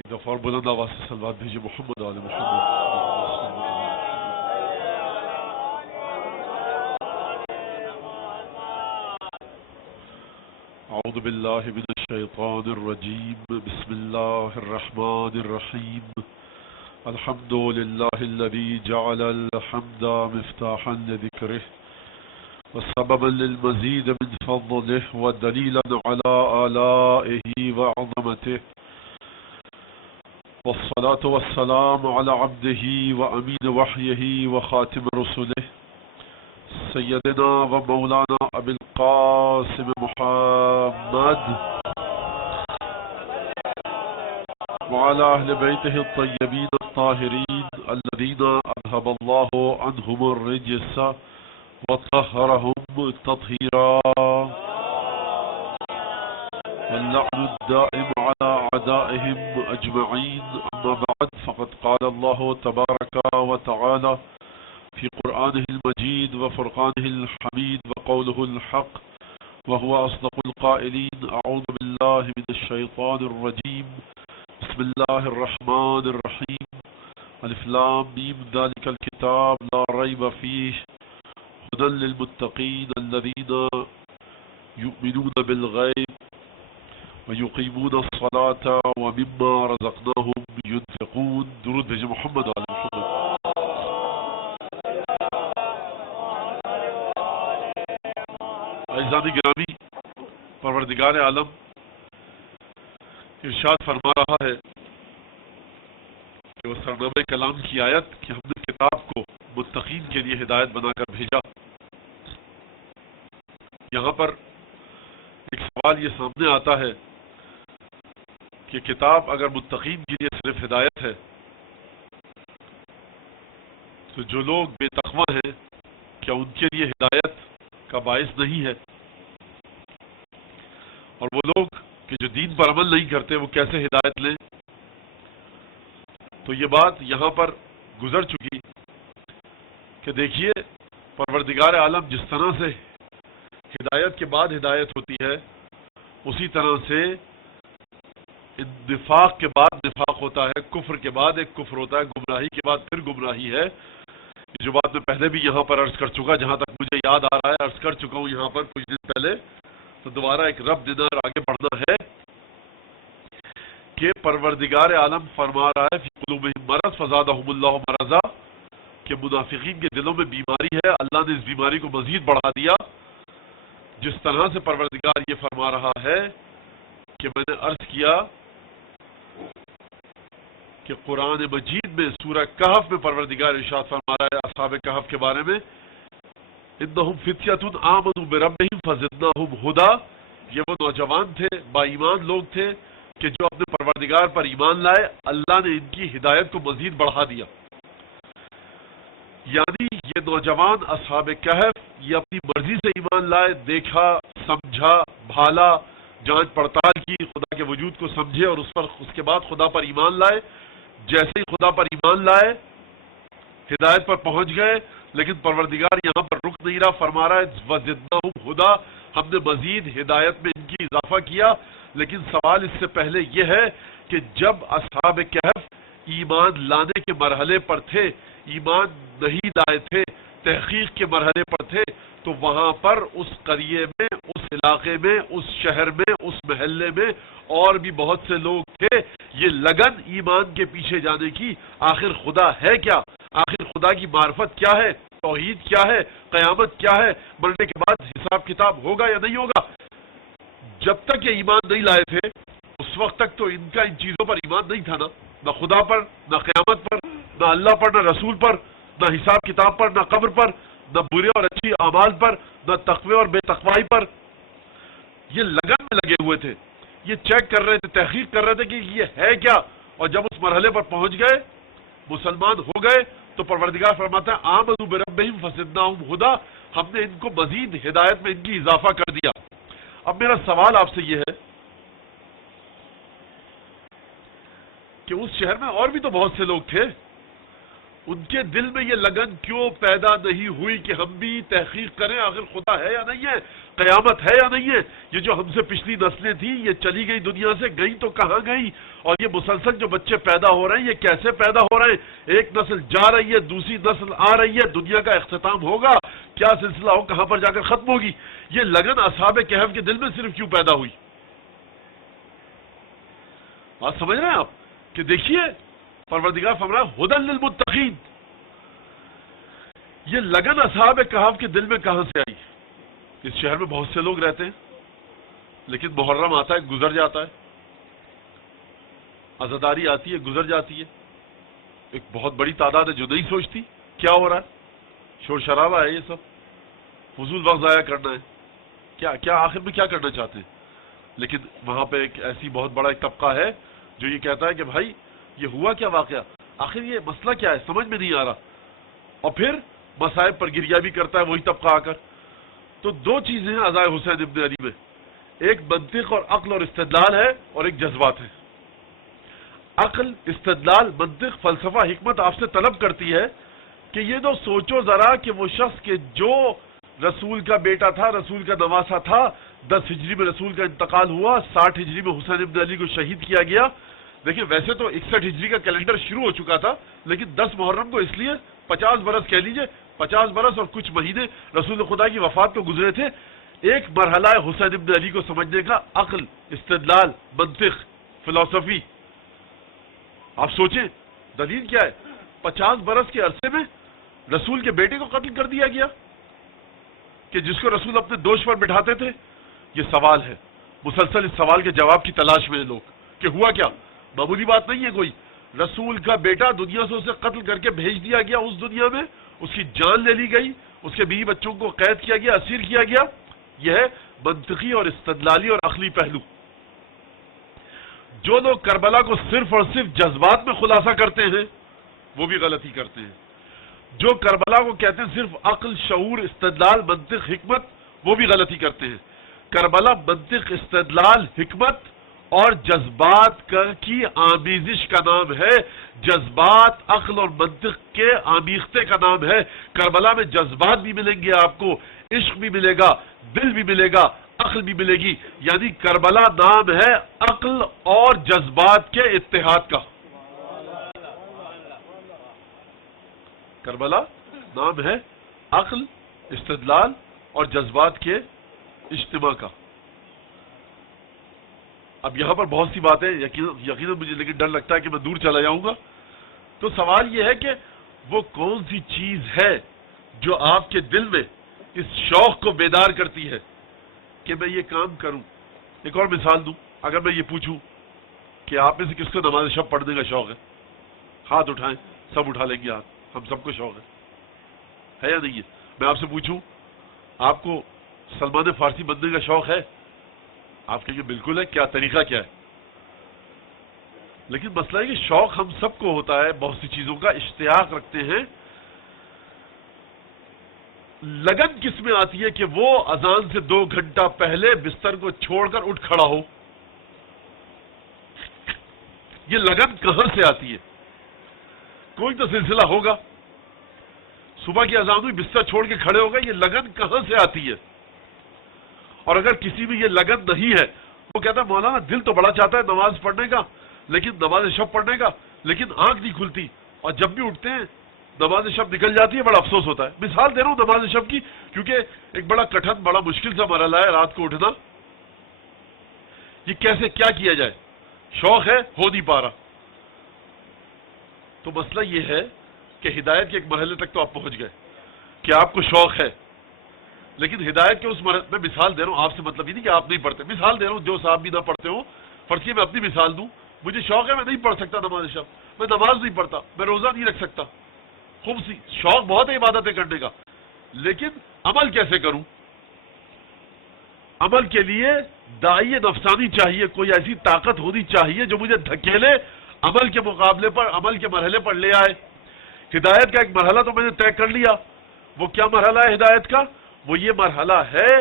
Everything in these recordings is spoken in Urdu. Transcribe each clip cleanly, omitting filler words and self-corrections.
ایک دفعہ اور بلند آواز سے صلوات بھیجیے محمد آل محمد. اعوذ باللہ من الشیطان الرجیم. بسم اللہ الرحمن الرحیم. الحمد للہ الذی جعل الحمد مفتاحا لذکرہ وسببا للمزید من فضلہ ودلیلا علی آلائہ وعظمتہ. والصلاة والسلام على عبده وأمين وحيه وخاتم رسله سيدنا ومولانا أبي القاسم محمد وعلى أهل بيته الطيبين الطاهرين الذين أذهب الله عنهم الرجس وطهرهم تطهيرا. واللعن الدائم على أعدائهم أجمعين. أما بعد فقد قال الله تبارك وتعالى في قرآنه المجيد وفرقانه الحميد وقوله الحق وهو أصدق القائلين. أعوذ بالله من الشيطان الرجيم. بسم الله الرحمن الرحيم. ألف لام ميم. ذلك الكتاب لا ريب فيه هدى للمتقين الذين يؤمنون بالغيب ويقيمون الصلاة ومما رزقناهم ينفقون. درود بھیجے محمد علی محمد. عزیزان گرامی، پروردگار عالم ارشاد فرما رہا ہے کہ وہ سرنامہ کلام کی آیت کہ ہم نے کتاب کو متقین کے لیے ہدایت بنا کر بھیجا. یہاں پر ایک سوال یہ سامنے آتا ہے کہ کتاب اگر متقین کے لیے صرف ہدایت ہے تو جو لوگ بے تقوی ہیں کیا ان کے لیے ہدایت کا باعث نہیں ہے؟ اور وہ لوگ کہ جو دین پر عمل نہیں کرتے وہ کیسے ہدایت لیں؟ تو یہ بات یہاں پر گزر چکی کہ دیکھیے پروردگار عالم جس طرح سے ہدایت کے بعد ہدایت ہوتی ہے اسی طرح سے نفاق کے بعد نفاق ہوتا ہے، کفر کے بعد ایک کفر ہوتا ہے، گمراہی کے بعد پھر گمراہی ہے. جو بات میں پہلے بھی یہاں پر عرض کر چکا، جہاں تک مجھے یاد آ رہا ہے عرض کر چکا ہوں یہاں پر کچھ دن پہلے، تو دوبارہ ایک رب دینا اور آگے بڑھنا ہے کہ پروردگار عالم فرما رہا ہے فی قلوبہم مرض فزادہم اللہ مرضا کہ منافقین کے دلوں میں بیماری ہے، اللہ نے اس بیماری کو مزید بڑھا دیا. جس طرح سے پروردگار یہ فرما رہا ہے کہ میں نے عرض کیا کہ قرآن مجید میں سورہ کہف میں پروردگار ارشاد فرما رہا ہے اصحاب کہف کے بارے میں انہم فتیۃ آمنوا بربہم فزدناہم ھدی. یہ وہ نوجوان تھے، با ایمان لوگ تھے کہ جو اپنے پروردگار پر ایمان لائے، اللہ نے ان کی ہدایت کو مزید بڑھا دیا. یعنی یہ نوجوان اصحاب کہف یہ اپنی مرضی سے ایمان لائے، دیکھا، سمجھا، بھالا، جانچ پڑتال کی، خدا کے وجود کو سمجھے اور اس کے بعد خدا پر ایمان لائے. جیسے ہی خدا پر ایمان لائے ہدایت پر پہنچ گئے، لیکن پروردگار یہاں پر رک نہیں رہا، فرما رہا ہے وَزِدْنَاهُمْ هُدًى، ہم نے مزید ہدایت میں ان کی اضافہ کیا. لیکن سوال اس سے پہلے یہ ہے کہ جب اصحاب کہف ایمان لانے کے مرحلے پر تھے، ایمان نہیں لائے تھے، تحقیق کے مرحلے پر تھے، تو وہاں پر اس قریے میں، اس علاقے میں، اس شہر میں، اس محلے میں اور بھی بہت سے لوگ تھے. یہ لگن ایمان کے پیچھے جانے کی، آخر خدا ہے کیا، آخر خدا کی معرفت کیا ہے، توحید کیا ہے، قیامت کیا ہے، مرنے کے بعد حساب کتاب ہوگا یا نہیں ہوگا. جب تک یہ ایمان نہیں لائے تھے اس وقت تک تو ان کا ان چیزوں پر ایمان نہیں تھا نا، نہ خدا پر، نہ قیامت پر، نہ اللہ پر، نہ رسول پر، نہ حساب کتاب پر، نہ قبر پر، نہ برے اور اچھی اعمال پر، نہ تقوی اور بے تقوائی پر. یہ لگن میں لگے ہوئے تھے، یہ چیک کر رہے تھے، تحقیق کر رہے تھے کہ یہ ہے کیا. اور جب اس مرحلے پر پہنچ گئے، مسلمان ہو گئے، تو پروردگار فرماتا ہے آمنوا بربہم فزدناہم ھدی، ہم نے ان کو مزید ہدایت میں ان کی اضافہ کر دیا. اب میرا سوال آپ سے یہ ہے کہ اس شہر میں اور بھی تو بہت سے لوگ تھے، ان کے دل میں یہ لگن کیوں پیدا نہیں ہوئی کہ ہم بھی تحقیق کریں آخر خدا ہے یا نہیں ہے، قیامت ہے یا نہیں ہے؟ یہ جو ہم سے پچھلی نسلیں تھیں یہ چلی گئی دنیا سے، گئی تو کہاں گئی؟ اور یہ مسلسل جو بچے پیدا ہو رہے ہیں یہ کیسے پیدا ہو رہے ہیں؟ ایک نسل جا رہی ہے، دوسری نسل آ رہی ہے، دنیا کا اختتام ہوگا، کیا سلسلہ ہو، کہاں پر جا کر ختم ہوگی؟ یہ لگن اصحاب کہف کے دل میں صرف کیوں پیدا ہوئی؟ بات سمجھ رہے ہیں آپ؟ کہ دیکھیے پروردگار فرمایا ھدی للمتقین، یہ لگن اصحاب کہف کے دل میں کہاں سے آئی؟ اس شہر میں بہت سے لوگ رہتے ہیں، لیکن محرم آتا ہے گزر جاتا ہے، عزاداری آتی ہے گزر جاتی ہے، ایک بہت بڑی تعداد ہے جو نہیں سوچتی کیا ہو رہا ہے، شور شرابہ ہے، یہ سب فضول وقت ضائع کرنا ہے، کیا آخر میں کیا کرنا چاہتے ہیں؟ لیکن وہاں پہ ایک ایسی بہت بڑا ایک طبقہ ہے جو یہ کہتا ہے کہ بھائی یہ ہوا کیا واقعہ، آخر یہ مسئلہ کیا ہے، سمجھ میں نہیں آ رہا، اور پھر مصائب پر گریا بھی کرتا ہے وہی طبقہ آ کر۔ تو دو چیزیں ہیں عزائے حسین ابن علی میں، ایک منطق اور عقل اور استدلال ہے، اور ایک جذبات ہے۔ عقل، استدلال، منطق، فلسفہ، حکمت آپ سے طلب کرتی ہے کہ یہ تو سوچو ذرا کہ وہ شخص کہ جو رسول کا بیٹا تھا، رسول کا نواسا تھا، 10 ہجری میں رسول کا انتقال ہوا، 60 ہجری میں حسین ابن علی کو شہید کیا گیا۔ دیکھیں ویسے تو 61 ہجری کا کیلنڈر شروع ہو چکا تھا، لیکن 10 محرم کو اس لیے 50 برس کہہ لیجئے، 50 برس اور کچھ مہینے رسول خدا کی وفات کو گزرے تھے۔ ایک مرحلہ ہے حسین ابن علی کو سمجھنے کا، عقل، استدلال، منطق، فلسفی۔ آپ سوچیں دلیل کیا ہے؟ 50 برس کے عرصے میں رسول کے بیٹے کو قتل کر دیا گیا، کہ جس کو رسول اپنے دوش پر بٹھاتے تھے۔ یہ سوال ہے، مسلسل اس سوال کے جواب کی تلاش میں ہیں لوگ کہ ہوا کیا۔ معمولی بات نہیں ہے کوئی، رسول کا بیٹا دنیا سے اسے قتل کر کے بھیج دیا گیا اس دنیا میں، اس کی جان لے لی گئی، اس کے بیوی بچوں کو قید کیا گیا، اسیر کیا گیا۔ یہ ہے منطقی اور استدلالی اور عقلی پہلو۔ جو لوگ کربلا کو صرف اور صرف جذبات میں خلاصہ کرتے ہیں وہ بھی غلطی کرتے ہیں، جو کربلا کو کہتے ہیں صرف عقل، شعور، استدلال، منطق، حکمت، وہ بھی غلطی کرتے ہیں۔ کربلا منطق، استدلال، حکمت اور جذبات کی آمیزش کا نام ہے، جذبات، عقل اور منطق کے آمیختے کا نام ہے۔ کربلا میں جذبات بھی ملیں گے آپ کو، عشق بھی ملے گا، دل بھی ملے گا، عقل بھی ملے گی، یعنی کربلا نام ہے عقل اور جذبات کے اتحاد کا۔ کربلا نام ہے عقل، استدلال اور جذبات کے اجتماع کا۔ اب یہاں پر بہت سی باتیں یقیناً مجھے لیکن ڈر لگتا ہے کہ میں دور چلا جاؤں گا، تو سوال یہ ہے کہ وہ کون سی چیز ہے جو آپ کے دل میں اس شوق کو بیدار کرتی ہے کہ میں یہ کام کروں۔ ایک اور مثال دوں، اگر میں یہ پوچھوں کہ آپ میں سے کس کو نماز شب پڑھنے کا شوق ہے؟ ہاتھ اٹھائیں، سب اٹھا لیں گے ہاتھ، ہم سب کو شوق ہے یا نہیں ہے؟ میں آپ سے پوچھوں آپ کو سلمان فارسی بننے کا شوق ہے؟ آپ کہیں گے بالکل ہے، کیا طریقہ کیا ہے؟ لیکن مسئلہ ہے کہ شوق ہم سب کو ہوتا ہے، بہت سی چیزوں کا اشتیاق رکھتے ہیں، لگن کس میں آتی ہے کہ وہ اذان سے 2 گھنٹہ پہلے بستر کو چھوڑ کر اٹھ کھڑا ہو؟ یہ لگن کہاں سے آتی ہے؟ کوئی تو سلسلہ ہوگا، صبح کی اذان ہوئی بستر چھوڑ کے کھڑے ہو گئے، یہ لگن کہاں سے آتی ہے؟ اور اگر کسی بھی یہ لگن نہیں ہے، وہ کہتا ہے مولانا دل تو بڑا چاہتا ہے نماز پڑھنے کا، لیکن نماز شب پڑھنے کا، لیکن آنکھ نہیں کھلتی، اور جب بھی اٹھتے ہیں نماز شب نکل جاتی ہے، بڑا افسوس ہوتا ہے۔ مثال دے رہا ہوں نماز شب کی، کیونکہ ایک بڑا کٹھن، بڑا مشکل سا مرحلہ ہے رات کو اٹھنا۔ یہ کیسے کیا کیا جائے؟ شوق ہے، ہو نہیں پا رہا۔ تو مسئلہ یہ ہے کہ ہدایت کے ایک مرحلے تک تو آپ پہنچ گئے کہ آپ کو شوق ہے، لیکن ہدایت کے اس مرحلے میں مثال دے رہا ہوں، آپ سے مطلب یہ نہیں کہ آپ نہیں پڑھتے، مثال دے رہا ہوں جو صاحب بھی نہ پڑھتے ہوں، فرض کیجیے میں اپنی مثال دوں، مجھے شوق ہے، میں نہیں پڑھ سکتا نماز شب، میں نماز نہیں پڑھتا، میں روزہ نہیں رکھ سکتا، خوب سی شوق بہت ہے عبادتیں کرنے کا، لیکن عمل کیسے کروں؟ عمل کے لیے داعی نفسانی چاہیے، کوئی ایسی طاقت ہونی چاہیے جو مجھے دھکیلے، عمل کے مقابلے پر، عمل کے مرحلے پر لے آئے۔ ہدایت کا ایک مرحلہ تو میں نے طے کر لیا، وہ کیا مرحلہ ہے ہدایت کا؟ وہ یہ مرحلہ ہے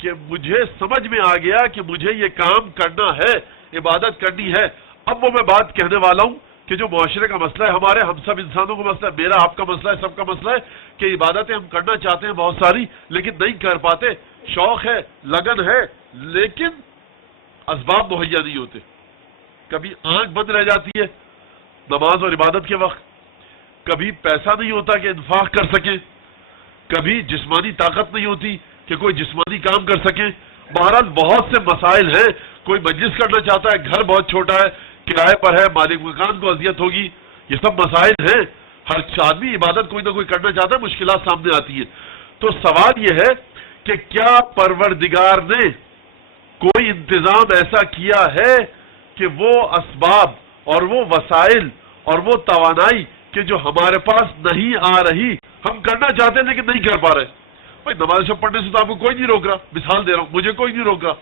کہ مجھے سمجھ میں آ گیا کہ مجھے یہ کام کرنا ہے، عبادت کرنی ہے۔ اب وہ میں بات کہنے والا ہوں کہ جو معاشرے کا مسئلہ ہے، ہمارے ہم سب انسانوں کا مسئلہ ہے، میرا آپ کا مسئلہ ہے، سب کا مسئلہ ہے کہ عبادتیں ہم کرنا چاہتے ہیں بہت ساری، لیکن نہیں کر پاتے. شوق ہے، لگن ہے، لیکن اسباب مہیا نہیں ہوتے. کبھی آنکھ بند رہ جاتی ہے نماز اور عبادت کے وقت، کبھی پیسہ نہیں ہوتا کہ انفاق کر سکیں، کبھی جسمانی طاقت نہیں ہوتی کہ کوئی جسمانی کام کر سکیں. بہرحال بہت سے مسائل ہیں. کوئی مجلس کرنا چاہتا ہے، گھر بہت چھوٹا ہے، کرائے پر ہے، مالک مکان کو اذیت ہوگی، یہ سب مسائل ہیں. ہر آدمی عبادت کوئی نہ کوئی کرنا چاہتا ہے، مشکلات سامنے آتی ہیں. تو سوال یہ ہے کہ کیا پروردگار نے کوئی انتظام ایسا کیا ہے کہ وہ اسباب اور وہ وسائل اور وہ توانائی کہ جو ہمارے پاس نہیں آ رہی، ہم کرنا چاہتے ہیں لیکن نہیں کر پا رہے. بھائی نماز شب پڑھنے سے تو آپ کو کوئی نہیں روک رہا، مثال دے رہا ہوں، مجھے کوئی نہیں روک رہا.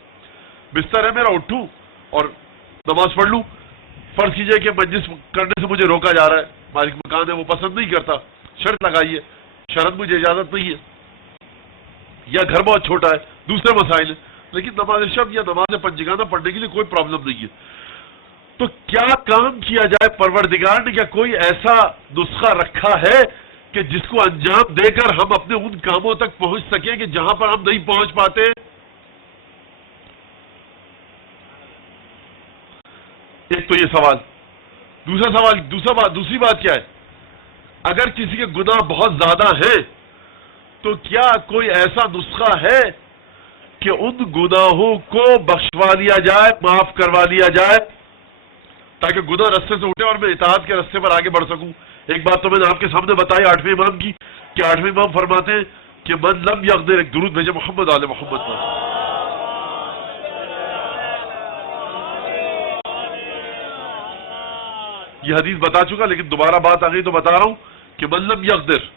بستر ہے میرا، اٹھوں اور نماز پڑھ لوں. فرض کیجئے کہ مجلس کرنے سے مجھے روکا جا رہا ہے، مالک مکان ہے وہ پسند نہیں کرتا، شرط لگائیے، شرط مجھے اجازت نہیں ہے، یا گھر بہت چھوٹا ہے، دوسرے مسائل ہیں، لیکن نماز شب یا نماز پنجگانہ پڑھنے کے لیے کوئی پرابلم نہیں ہے. تو کیا کام کیا جائے؟ پروردگار نے کیا کوئی ایسا نسخہ رکھا ہے کہ جس کو انجام دے کر ہم اپنے ان کاموں تک پہنچ سکیں کہ جہاں پر ہم نہیں پہنچ پاتے؟ ایک تو یہ سوال. دوسرا سوال، دوسری بات کیا ہے؟ اگر کسی کے گناہ بہت زیادہ ہیں تو کیا کوئی ایسا نسخہ ہے کہ ان گناہوں کو بخشوا لیا جائے، معاف کروا لیا جائے، تاکہ گناہ رستے سے اٹھے اور میں اطاعت کے رستے پر آگے بڑھ سکوں؟ ایک بات تو میں نے آپ کے سامنے بتائی 8ویں امام کی، کہ 8ویں امام فرماتے ہیں کہ من لم یقدر، ایک درود بھیجے محمد آل محمد پر. یہ حدیث بتا چکا، لیکن دوبارہ بات آ گئی تو بتا رہا ہوں کہ من لم یقدر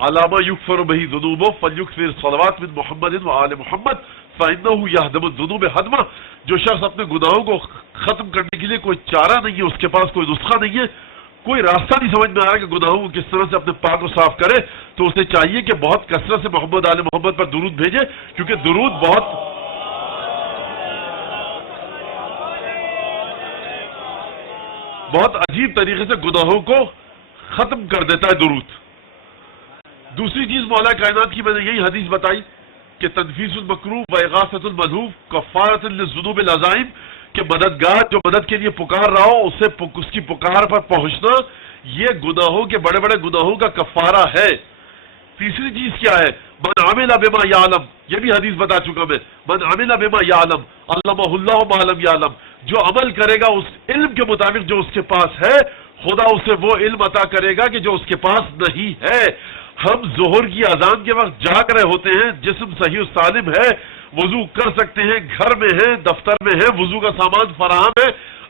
علامہ یکفر بہی ذنوبہ فلیکثر صلوات من محمد و آل محمد فإنہ یہدم الذنوب حدما. جو شخص اپنے گناہوں کو ختم کرنے کے لیے کوئی چارہ نہیں ہے، اس کے پاس کوئی نسخہ نہیں ہے، کوئی راستہ نہیں سمجھ میں آ رہا کہ گناہوں کو کس طرح سے اپنے پاک کو صاف کرے، تو اسے چاہیے کہ بہت کثرت سے محمد آل محمد پر درود بھیجے، کیونکہ درود بہت عجیب طریقے سے گناہوں کو ختم کر دیتا ہے درود. دوسری چیز مولا کائنات کی میں نے یہی حدیث بتائی کہ تنفیس المکروہ و اغاثۃ الملہوف کفارۃ للذنوب العظائم، کہ مددگار جو مدد کے لیے پکار رہا ہو اس کی پکار پر پہنچنا یہ گناہوں کے بڑے بڑے گناہوں کا کفارہ ہے. تیسری چیز کیا ہے؟ من عمل بما یعلم، یہ بھی حدیث بتا چکا میں، من عمل بما یعلم علمہ اللہ ما لم یعلم، جو عمل کرے گا اس علم کے مطابق جو اس کے پاس ہے، خدا اسے وہ علم عطا کرے گا کہ جو اس کے پاس نہیں ہے. ہم ظہر کی اذان کے وقت جاگ رہے ہوتے ہیں، جسم صحیح و سالم ہے، وضو کر سکتے ہیں، گھر میں ہیں، دفتر میں ہیں، وضو کا سامان فراہم ہے.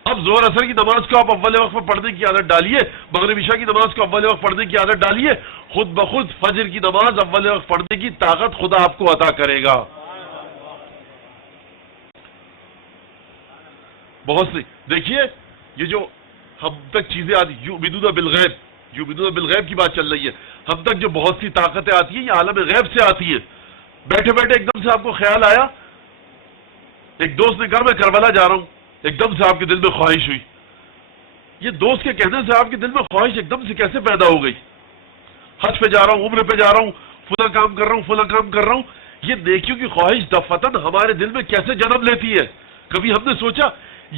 اب ظہر اثر کی نماز کو آپ اول وقت میں پڑھنے کی عادت ڈالیے، مغرب عشاء کی نماز کو اول وقت پڑھنے کی عادت ڈالیے، خود بخود فجر کی نماز اول وقت پڑھنے کی طاقت خدا آپ کو عطا کرے گا. بہت سی دیکھیے یہ جو ہم تک چیزیں آتی، یؤمنون بالغیب کی بات چل رہی ہے، ہم تک جو بہت سی طاقتیں آتی ہیں یہ عالم غیب سے آتی ہیں. بیٹھے بیٹھے ایک دم سے آپ کو خیال آیا، ایک دوست نے کہا میں کربلا جا رہا ہوں، ایک دم سے آپ کے دل میں خواہش ہوئی. یہ دوست کے کہنے سے آپ کے دل میں خواہش ایک دم سے کیسے پیدا ہو گئی؟ حج پہ جا رہا ہوں، عمرے پہ جا رہا ہوں، فلاں کام کر رہا ہوں، فلاں کام کر رہا ہوں. یہ نیکیوں کی خواہش دفتن ہمارے دل میں کیسے جنم لیتی ہے؟ کبھی ہم نے سوچا؟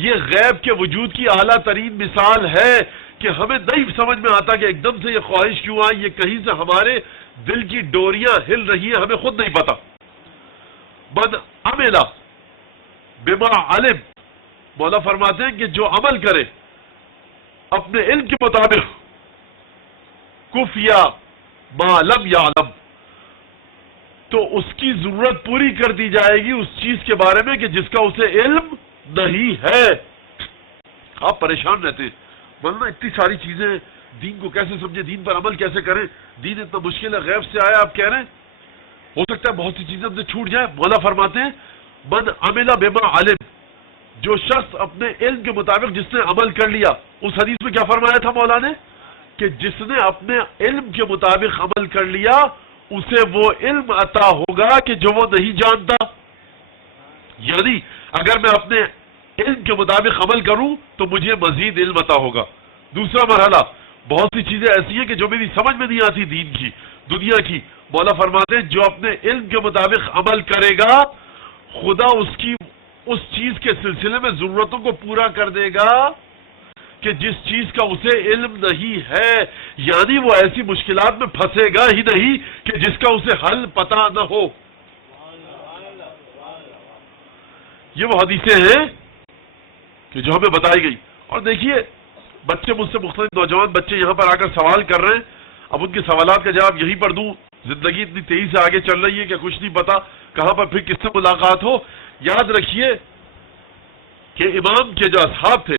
یہ غیب کے وجود کی اعلیٰ ترین مثال ہے کہ ہمیں نہیں سمجھ میں آتا کہ ایک دم سے یہ خواہش کیوں آئی، یہ کہیں سے ہمارے دل کی ڈوریاں ہل رہی ہیں، ہمیں خود نہیں پتا. من عمل بما علم، مولا فرماتے ہیں کہ جو عمل کرے اپنے علم کے مطابق، کفیا ما لم یعلم، تو اس کی ضرورت پوری کر دی جائے گی اس چیز کے بارے میں کہ جس کا اسے علم نہیں ہے. آپ پریشان رہتے ہیں، ورنہ اتنی ساری چیزیں، دین کو کیسے سمجھے، دین پر عمل کیسے کریں، دین اتنا مشکل ہے، غیب سے آیا آپ کہہ رہے ہیں. ہو سکتا ہے بہت سی چیزیں ہم سے چھوٹ جائیں. مولا فرماتے ہیں من عمل بما علم، جو شخص اپنے علم کے مطابق جس نے عمل کر لیا. اس حدیث میں کیا فرمایا تھا مولا نے؟ کہ جس نے اپنے علم کے مطابق عمل کر لیا اسے وہ علم عطا ہوگا کہ جو وہ نہیں جانتا. یعنی اگر میں اپنے علم کے مطابق عمل کروں تو مجھے مزید علم عطا ہوگا۔ دوسرا مرحلہ، بہت سی چیزیں ایسی ہیں کہ جو میری سمجھ میں نہیں آتی دین کی، دنیا کی، مولا فرماتے ہیں جو اپنے علم کے مطابق عمل کرے گا خدا اس چیز کے سلسلے میں ضرورتوں کو پورا کر دے گا کہ جس چیز کا اسے علم نہیں ہے، یعنی وہ ایسی مشکلات میں پھنسے گا ہی نہیں کہ جس کا اسے حل پتہ نہ ہو۔ یہ وہ حدیثیں ہیں کہ جو ہمیں بتائی گئی۔ اور دیکھیے بچے مجھ سے مختلف نوجوان بچے یہاں پر آ کر سوال کر رہے ہیں، اب ان کے سوالات کا جواب یہی پر دوں۔ زندگی اتنی تیزی سے آگے چل رہی ہے کہ کچھ نہیں پتا کہاں پر پھر کس سے ملاقات ہو۔ یاد رکھیے کہ امام کے جو اصحاب تھے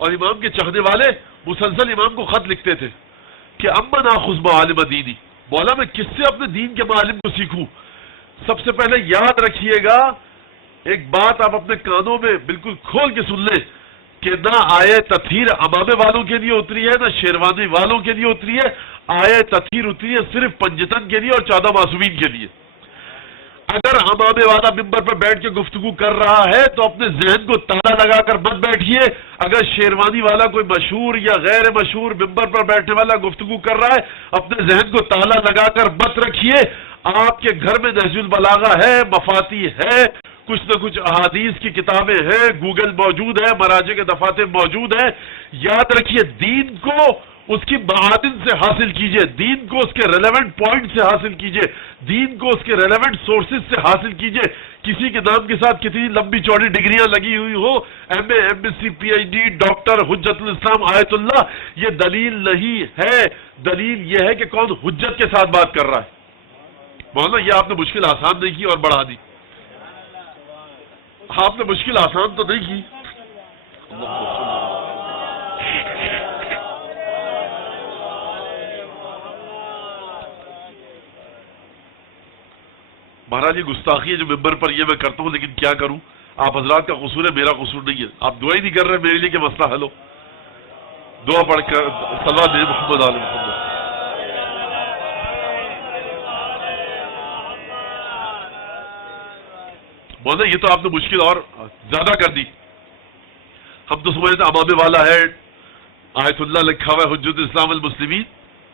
اور امام کے چاہنے والے مسلسل امام کو خط لکھتے تھے کہ اما ناخذ معالم دینی، مولا میں کس سے اپنے دین کے معالم کو سیکھوں۔ سب سے پہلے یاد رکھیے گا ایک بات آپ اپنے کانوں میں بالکل کھول کے سن لیں کہ نہ آئے تطہیر امامے والوں کے لیے اتری ہے، نہ شیروانی والوں کے لیے اتری ہے، آئے تطہیر اتری ہے صرف پنجتن کے لیے اور 14 معصومین کے لیے۔ اگر امامے والا ممبر پر بیٹھ کے گفتگو کر رہا ہے تو اپنے ذہن کو تالا لگا کر مت بیٹھیے۔ اگر شیروانی والا کوئی مشہور یا غیر مشہور ممبر پر بیٹھنے والا گفتگو کر رہا ہے اپنے ذہن کو تالا لگا کر مت رکھیے۔ آپ کے گھر میں نہج البلاغہ ہے، مفاتی ہے، کچھ نہ کچھ احادیث کی کتابیں ہیں، گوگل موجود ہے، مراجع کے دفاتر موجود ہیں۔ یاد رکھیے دین کو اس کی معادن سے حاصل کیجئے، دین کو اس کے ریلیونٹ پوائنٹ سے حاصل کیجئے، دین کو اس کے ریلیونٹ سورسز سے حاصل کیجئے۔ کسی کے نام کے ساتھ کتنی لمبی چوڑی ڈگریاں لگی ہوئی ہو، M A, M S C, P H D, doctor, حجت الاسلام، آیت اللہ، یہ دلیل نہیں ہے۔ دلیل یہ ہے کہ کون حجت کے ساتھ بات کر رہا ہے۔ مولانا یہ آپ نے مشکل آسان نہیں کی اور بڑھا دی۔ آپ نے مشکل آسان تو نہیں کی۔ بہرحال یہ گستاخی ہے جو ممبر پر یہ میں کرتا ہوں، لیکن کیا کروں، آپ حضرات کا قصور ہے، میرا قصور نہیں ہے۔ آپ دعا ہی نہیں کر رہے میرے لیے کہ مسئلہ حل ہو۔ دعا پڑھ کر صلوات دے محمد علیہ محمد۔ مولانا یہ تو آپ نے مشکل اور زیادہ کر دی۔ ہم تو سمجھتے امامے والا ہے، آیت اللہ لکھا ہوا ہے، حجت اسلام المسلمین۔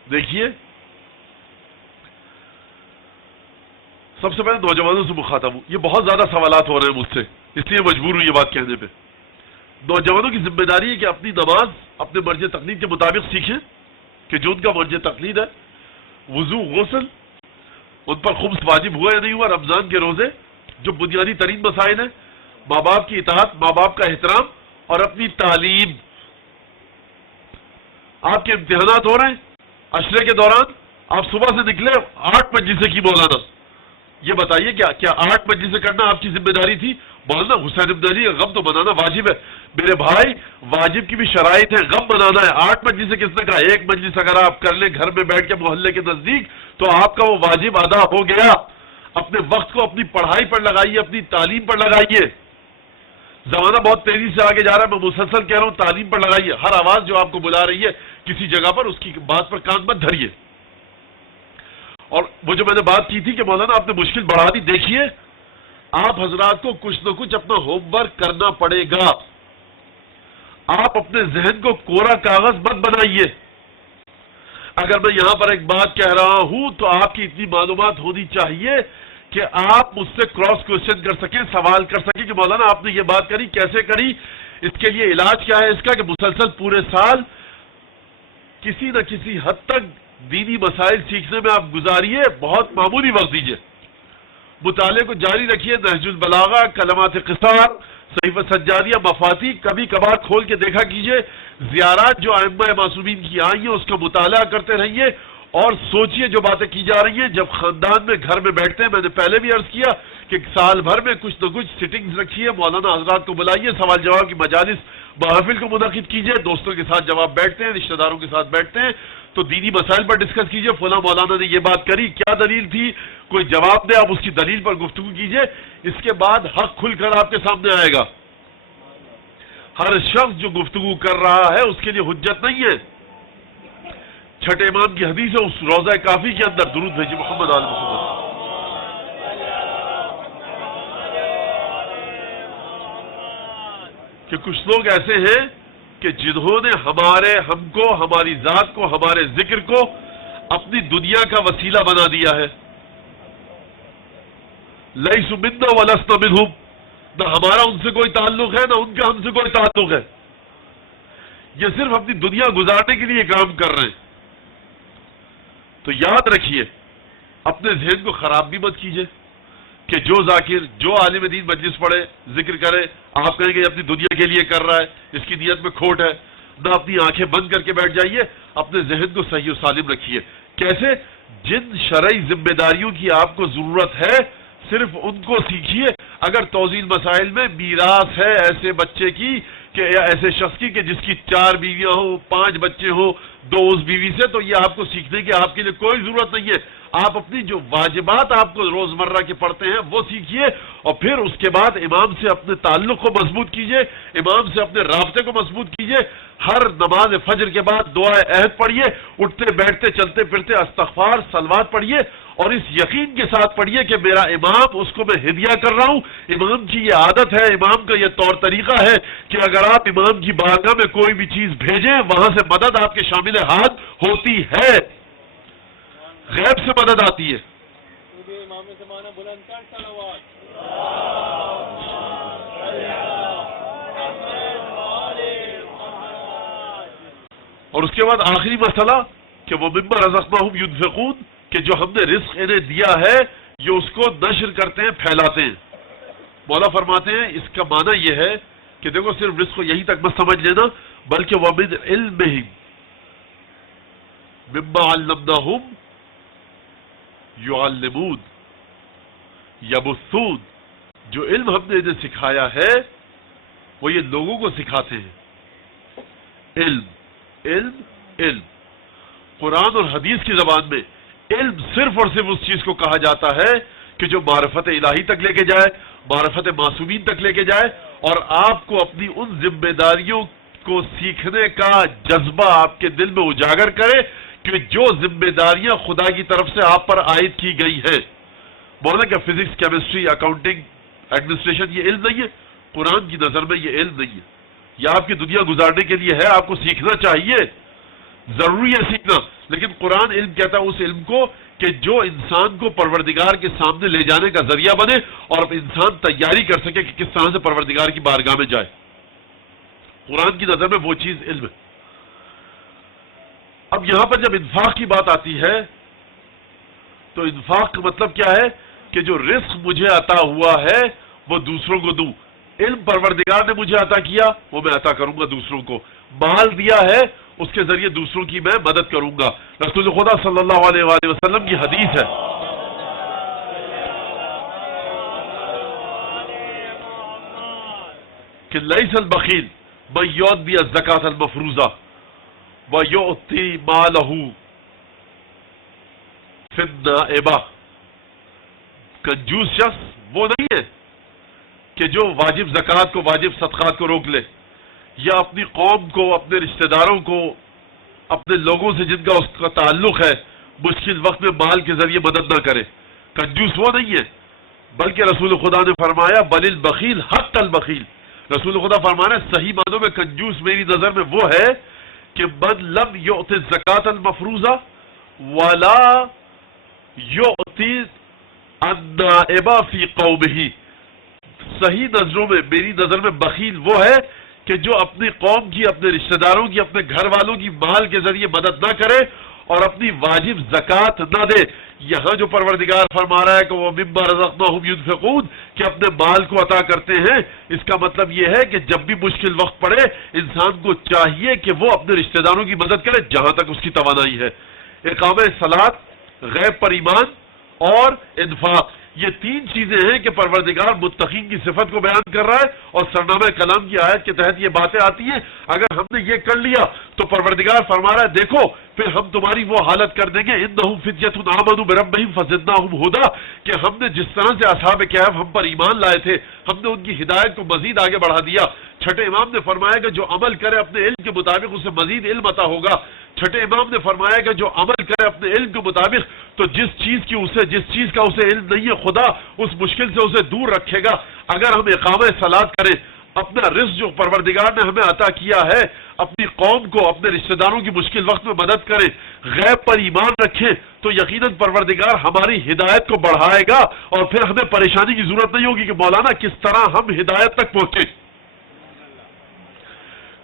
دیکھیے سب سے پہلے نوجوانوں سے مخاطب ہوں، یہ بہت زیادہ سوالات ہو رہے ہیں مجھ سے، اس لیے مجبور ہوں یہ بات کہنے پہ۔ نوجوانوں کی ذمہ داری ہے کہ اپنی نماز اپنے مرجع تقلید کے مطابق سیکھیں کہ جو ان کا مرجع تقلید ہے، وضو، غسل، ان پر خمس واجب ہوا یا نہیں ہوا، رمضان کے روزے، جو بنیادی ترین مسائل ہیں، ماں باپ کی اطاعت، ماں باپ کا احترام اور اپنی تعلیم۔ آپ کے امتحانات ہو رہے ہیں عشرے کے دوران، آپ صبح سے نکلے 8 مجلسیں کی مولانا، یہ بتائیے کیا 8 مجلسیں کرنا آپ کی ذمہ داری تھی؟ مولانا حسین ابن علی غم تو بنانا واجب ہے میرے بھائی، واجب کی بھی شرائط ہے، غم بنانا ہے۔ 8 مجلسیں کس نے کہا؟ 1 مجلس اگر آپ کر لیں گھر میں بیٹھ کے محلے کے نزدیک تو آپ کا وہ واجب ادا ہو گیا۔ اپنے وقت کو اپنی پڑھائی پر لگائیے، اپنی تعلیم پر لگائیے۔ زمانہ بہت تیزی سے آگے جا رہا ہے، میں مسلسل کہہ رہا ہوں تعلیم پر لگائیے۔ ہر آواز جو آپ کو بلا رہی ہے کسی جگہ پر، اس کی بات پر کان مت دھریے۔ اور وہ جو میں نے بات کی تھی کہ مولانا آپ نے مشکل بڑھا دی، دیکھیے آپ حضرات کو کچھ نہ کچھ اپنا ہوم ورک کرنا پڑے گا۔ آپ اپنے ذہن کو کوڑا کاغذ مت بنائیے۔ اگر میں یہاں پر ایک بات کہہ رہا ہوں تو آپ کی اتنی معلومات ہونی چاہیے کہ آپ مجھ سے کراس کوشچن کر سکیں، سوال کر سکیں کہ مولانا آپ نے یہ بات کری، کیسے کری، اس کے لیے علاج کیا ہے اس کا، کہ مسلسل پورے سال کسی نہ کسی حد تک دینی مسائل سیکھنے میں آپ گزاریے، بہت معمولی وقت دیجیے، مطالعے کو جاری رکھیے۔ نہج البلاغہ، کلمات قصار، صحیفہ سجادیہ، مفاتی کبھی کبھار کھول کے دیکھا کیجیے۔ زیارات جو ائمہ معصومین کی آئی ہیں اس کا مطالعہ کرتے رہیے اور سوچیے جو باتیں کی جا رہی ہیں۔ جب خاندان میں گھر میں بیٹھتے ہیں، میں نے پہلے بھی عرض کیا کہ سال بھر میں کچھ نہ کچھ سٹنگز رکھیے، مولانا حضرات کو بلائیے، سوال جواب کی مجالس، محافل کو منعقد کیجیے، دوستوں کے ساتھ جواب بیٹھتے ہیں، رشتہ داروں کے ساتھ بیٹھتے ہیں تو دینی مسائل پر ڈسکس کیجیے۔ فلاں مولانا نے یہ بات کری، کیا دلیل تھی، کوئی جواب دے، آپ اس کی دلیل پر گفتگو کیجیے۔ اس کے بعد حق کھل کر آپ کے سامنے آئے گا۔ ہر شخص جو گفتگو کر رہا ہے اس کے لیے حجت نہیں ہے۔ چھٹے امام کی حدیث ہے، اس روضہ کافی کے اندر درود بھیجیے محمد آل محمد۔ کہ کچھ لوگ ایسے ہیں کہ جنہوں نے ہم کو، ہماری ذات کو، ہمارے ذکر کو اپنی دنیا کا وسیلہ بنا دیا ہے. لیسوا منا ولسنا منہم، نہ ہمارا ان سے کوئی تعلق ہے، نہ ان کا ہم سے کوئی تعلق ہے. یہ صرف اپنی دنیا گزارنے کے لیے کام کر رہے ہیں. تو یاد رکھیے، اپنے ذہن کو خراب بھی مت کیجیے کہ جو ذاکر، جو عالم دین مجلس پڑھے، ذکر کرے، آپ کہیں گے اپنی دنیا کے لیے کر رہا ہے، اس کی نیت میں کھوٹ ہے. نہ اپنی آنکھیں بند کر کے بیٹھ جائیے، اپنے ذہن کو صحیح و سالم رکھیے. کیسے؟ جن شرعی ذمہ داریوں کی آپ کو ضرورت ہے صرف ان کو سیکھیے. اگر توزیع مسائل میں میراث ہے ایسے بچے کی کہ یا ایسے شخص کی کہ جس کی 4 بیویاں ہوں، 5 بچے ہوں، 2 اس بیوی سے، تو یہ آپ کو سیکھنے کی آپ کے لیے کوئی ضرورت نہیں ہے. آپ اپنی جو واجبات آپ کو روزمرہ کے پڑھتے ہیں وہ سیکھیے، اور پھر اس کے بعد امام سے اپنے تعلق کو مضبوط کیجیے، امام سے اپنے رابطے کو مضبوط کیجیے. ہر نماز فجر کے بعد دعائے عہد پڑھیے، اٹھتے بیٹھتے چلتے پھرتے استغفار صلوات پڑھیے، اور اس یقین کے ساتھ پڑھیے کہ میرا امام، اس کو میں ہدیہ کر رہا ہوں. امام کی یہ عادت ہے، امام کا یہ طور طریقہ ہے کہ اگر آپ امام کی بارگاہ میں کوئی بھی چیز بھیجیں وہاں سے مدد آپ کے شامل ہاتھ ہوتی ہے، غیب سے مدد آتی ہے. اور اس کے بعد آخری مسئلہ کہ وہ مما رزقناہم ينفقون، کہ جو ہم نے رزق انہیں دیا ہے یہ اس کو نشر کرتے ہیں، پھیلاتے ہیں. مولا فرماتے ہیں اس کا معنی یہ ہے کہ دیکھو صرف رزق کو یہی تک مت سمجھ لینا، بلکہ وَمِنْ عِلْمِهِمْ مِمَّا عَلَّمْنَاهُمْ يُعَلِّمُونَ يَبُثُّونَ، جو علم ہم نے انہیں سکھایا ہے وہ یہ لوگوں کو سکھاتے ہیں. علم علم علم. قرآن اور حدیث کی زبان میں علم صرف اور صرف اس چیز کو کہا جاتا ہے کہ جو معرفت الہی تک لے کے جائے، معرفت معصومین تک لے کے جائے، اور آپ کو اپنی ان ذمہ داریوں کو سیکھنے کا جذبہ آپ کے دل میں اجاگر کرے کہ جو ذمہ داریاں خدا کی طرف سے آپ پر عائد کی گئی ہیں. بولیں کہ فزکس، کیمسٹری، اکاؤنٹنگ، ایڈمنسٹریشن یہ علم نہیں ہے. قرآن کی نظر میں یہ علم نہیں ہے. یہ آپ کی دنیا گزارنے کے لیے ہے، آپ کو سیکھنا چاہیے، ضروری ہے سیکھنا. لیکن قرآن علم کہتا ہے اس علم کو کہ جو انسان کو پروردگار کے سامنے لے جانے کا ذریعہ بنے اور انسان تیاری کر سکے کہ کس طرح سے پروردگار کی بارگاہ میں جائے. قرآن کی نظر میں وہ چیز علم ہے. اب یہاں پر جب انفاق کی بات آتی ہے تو انفاق کا مطلب کیا ہے کہ جو رزق مجھے عطا ہوا ہے وہ دوسروں کو دوں. علم پروردگار نے مجھے عطا کیا، وہ میں عطا کروں گا دوسروں کو. مال دیا ہے، اس کے ذریعے دوسروں کی میں مدد کروں گا. رسول خدا صلی اللہ علیہ وآلہ وسلم کی حدیث ہے کہ لیس البخیل من یؤدی الزکاۃ المفروضہ ویؤتی مالہ فی النائبہ. کنجوس شخص وہ نہیں ہے کہ جو واجب زکوٰۃ کو، واجب صدقات کو روک لے، یا اپنی قوم کو، اپنے رشتہ داروں کو، اپنے لوگوں سے جن کا اس کا تعلق ہے مشکل وقت میں مال کے ذریعے مدد نہ کرے. کنجوس وہ نہیں ہے، بلکہ رسول خدا نے فرمایا بل البخیل حق البخیل. رسول خدا فرمانا صحیح معنوں میں کنجوس میری نظر میں وہ ہے کہ من لم یؤت الزکاۃ المفروضہ ولا یؤتی النائبہ فی قومہ. صحیح نظروں میں، میری نظر میں بخیل وہ ہے کہ جو اپنی قوم کی، اپنے رشتہ داروں کی، اپنے گھر والوں کی مال کے ذریعے مدد نہ کرے اور اپنی واجب زکوٰۃ نہ دے. یہاں جو پروردگار فرما رہا ہے کہ وہ مما رزقناہم ينفقون، کہ اپنے مال کو عطا کرتے ہیں، اس کا مطلب یہ ہے کہ جب بھی مشکل وقت پڑے انسان کو چاہیے کہ وہ اپنے رشتہ داروں کی مدد کرے جہاں تک اس کی توانائی ہے. اقامہ صلاۃ، غیب پر ایمان اور انفاق، یہ 3 چیزیں ہیں کہ پروردگار متقین کی صفت کو بیان کر رہا ہے، اور سرنامہ کلام کی آیت کے تحت یہ باتیں آتی ہیں. اگر ہم نے یہ کر لیا تو پروردگار فرما رہا ہے دیکھو پھر ہم تمہاری وہ حالت کر دیں گے انہم فتیۃ آمنوا بربہم فزدناہم ھدا، کہ ہم نے جس طرح سے اصحاب کہف ہم پر ایمان لائے تھے ہم نے ان کی ہدایت کو مزید آگے بڑھا دیا. چھٹے امام نے فرمایا کہ جو عمل کرے اپنے علم کے مطابق اسے مزید علم عطا ہوگا. چھٹے امام نے فرمایا کہ جو عمل کرے اپنے علم کے مطابق تو جس چیز کا اسے علم نہیں ہے خدا اس مشکل سے اسے دور رکھے گا. اگر ہم اقامہ صلاۃ کریں، اپنا رزق جو پروردگار نے ہمیں عطا کیا ہے، اپنی قوم کو، اپنے رشتہ داروں کی مشکل وقت میں مدد کریں، غیب پر ایمان رکھیں، تو یقیناً پروردگار ہماری ہدایت کو بڑھائے گا، اور پھر ہمیں پریشانی کی ضرورت نہیں ہوگی کہ مولانا کس طرح ہم ہدایت تک پہنچیں۔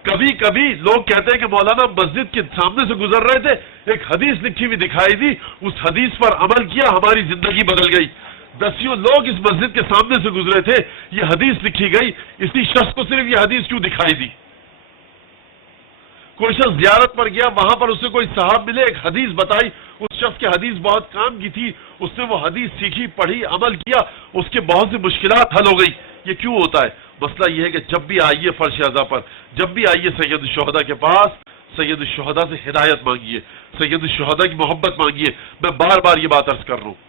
کبھی کبھی لوگ کہتے ہیں کہ مولانا مسجد کے سامنے سے گزر رہے تھے، ایک حدیث لکھی ہوئی دکھائی دی، اس حدیث پر عمل کیا، ہماری زندگی بدل گئی۔ دسیوں لوگ اس مسجد کے سامنے سے گزرے تھے، یہ حدیث لکھی گئی، اسی شخص کو صرف یہ حدیث کیوں دکھائی دی؟ کوئی شخص زیارت پر گیا، وہاں پر اسے کوئی صاحب ملے، ایک حدیث بتائی، اس شخص کی حدیث بہت کام کی تھی، اس نے وہ حدیث سیکھی، پڑھی، عمل کیا، اس کے بہت سی مشکلات حل ہو گئی۔ یہ کیوں ہوتا ہے؟ مسئلہ یہ ہے کہ جب بھی آئیے فرش اعضا پر، جب بھی آئیے سید الشہداء کے پاس، سید الشہداء سے ہدایت مانگیے، سید الشہداء کی محبت مانگیے۔ میں بار بار یہ بات عرض کر رہا ہوں،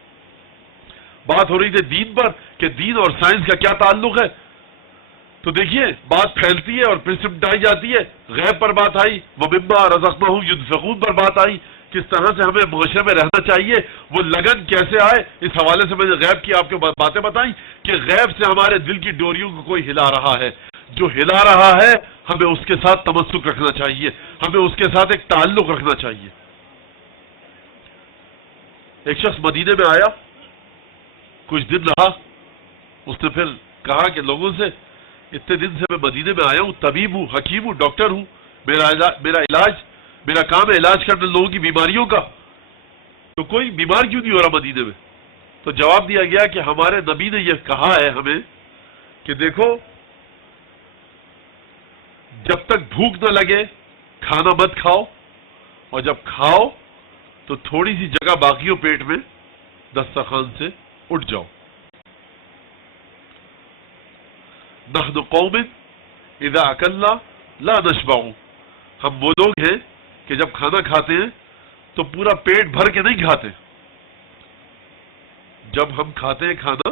بات ہو رہی تھی دین پر کہ دین اور سائنس کا کیا تعلق ہے، تو دیکھیے بات پھیلتی ہے اور پھر سمٹائی جاتی ہے۔ غیب پر بات آئی، وَمِمَّا رَزَقْنَاهُمْ يُنْفِقُونَ پر بات آئی، کس طرح سے ہمیں معاشرے میں رہنا چاہیے، وہ لگن کیسے آئے، اس حوالے سے میں نے غیب کی آپ کو باتیں بتائیں کہ غیب سے ہمارے دل کی ڈوریوں کو کوئی ہلا رہا ہے، جو ہلا رہا ہے ہمیں اس کے ساتھ تمسک رکھنا چاہیے، ہمیں اس کے ساتھ ایک تعلق رکھنا چاہیے۔ ایک شخص مدینے میں آیا، کچھ دن رہا، اس نے پھر کہا کہ لوگوں سے اتنے دن سے میں مدینے میں آیا ہوں، طبیب ہوں، حکیم ہوں، ڈاکٹر ہوں، میرا کام ہے علاج کرنا لوگوں کی بیماریوں کا، تو کوئی بیمار کیوں نہیں ہو رہا مدینے میں؟ تو جواب دیا گیا کہ ہمارے نبی نے یہ کہا ہے ہمیں کہ دیکھو جب تک بھوک نہ لگے کھانا مت کھاؤ، اور جب کھاؤ تو تھوڑی سی جگہ باقی ہو پیٹ میں، دسترخوان سے اٹھ جاؤ۔ نحن قوم اذا اکلنا لا نشبع، ہم وہ لوگ ہیں کہ جب کھانا کھاتے ہیں تو پورا پیٹ بھر کے نہیں کھاتے۔ جب ہم کھاتے ہیں کھانا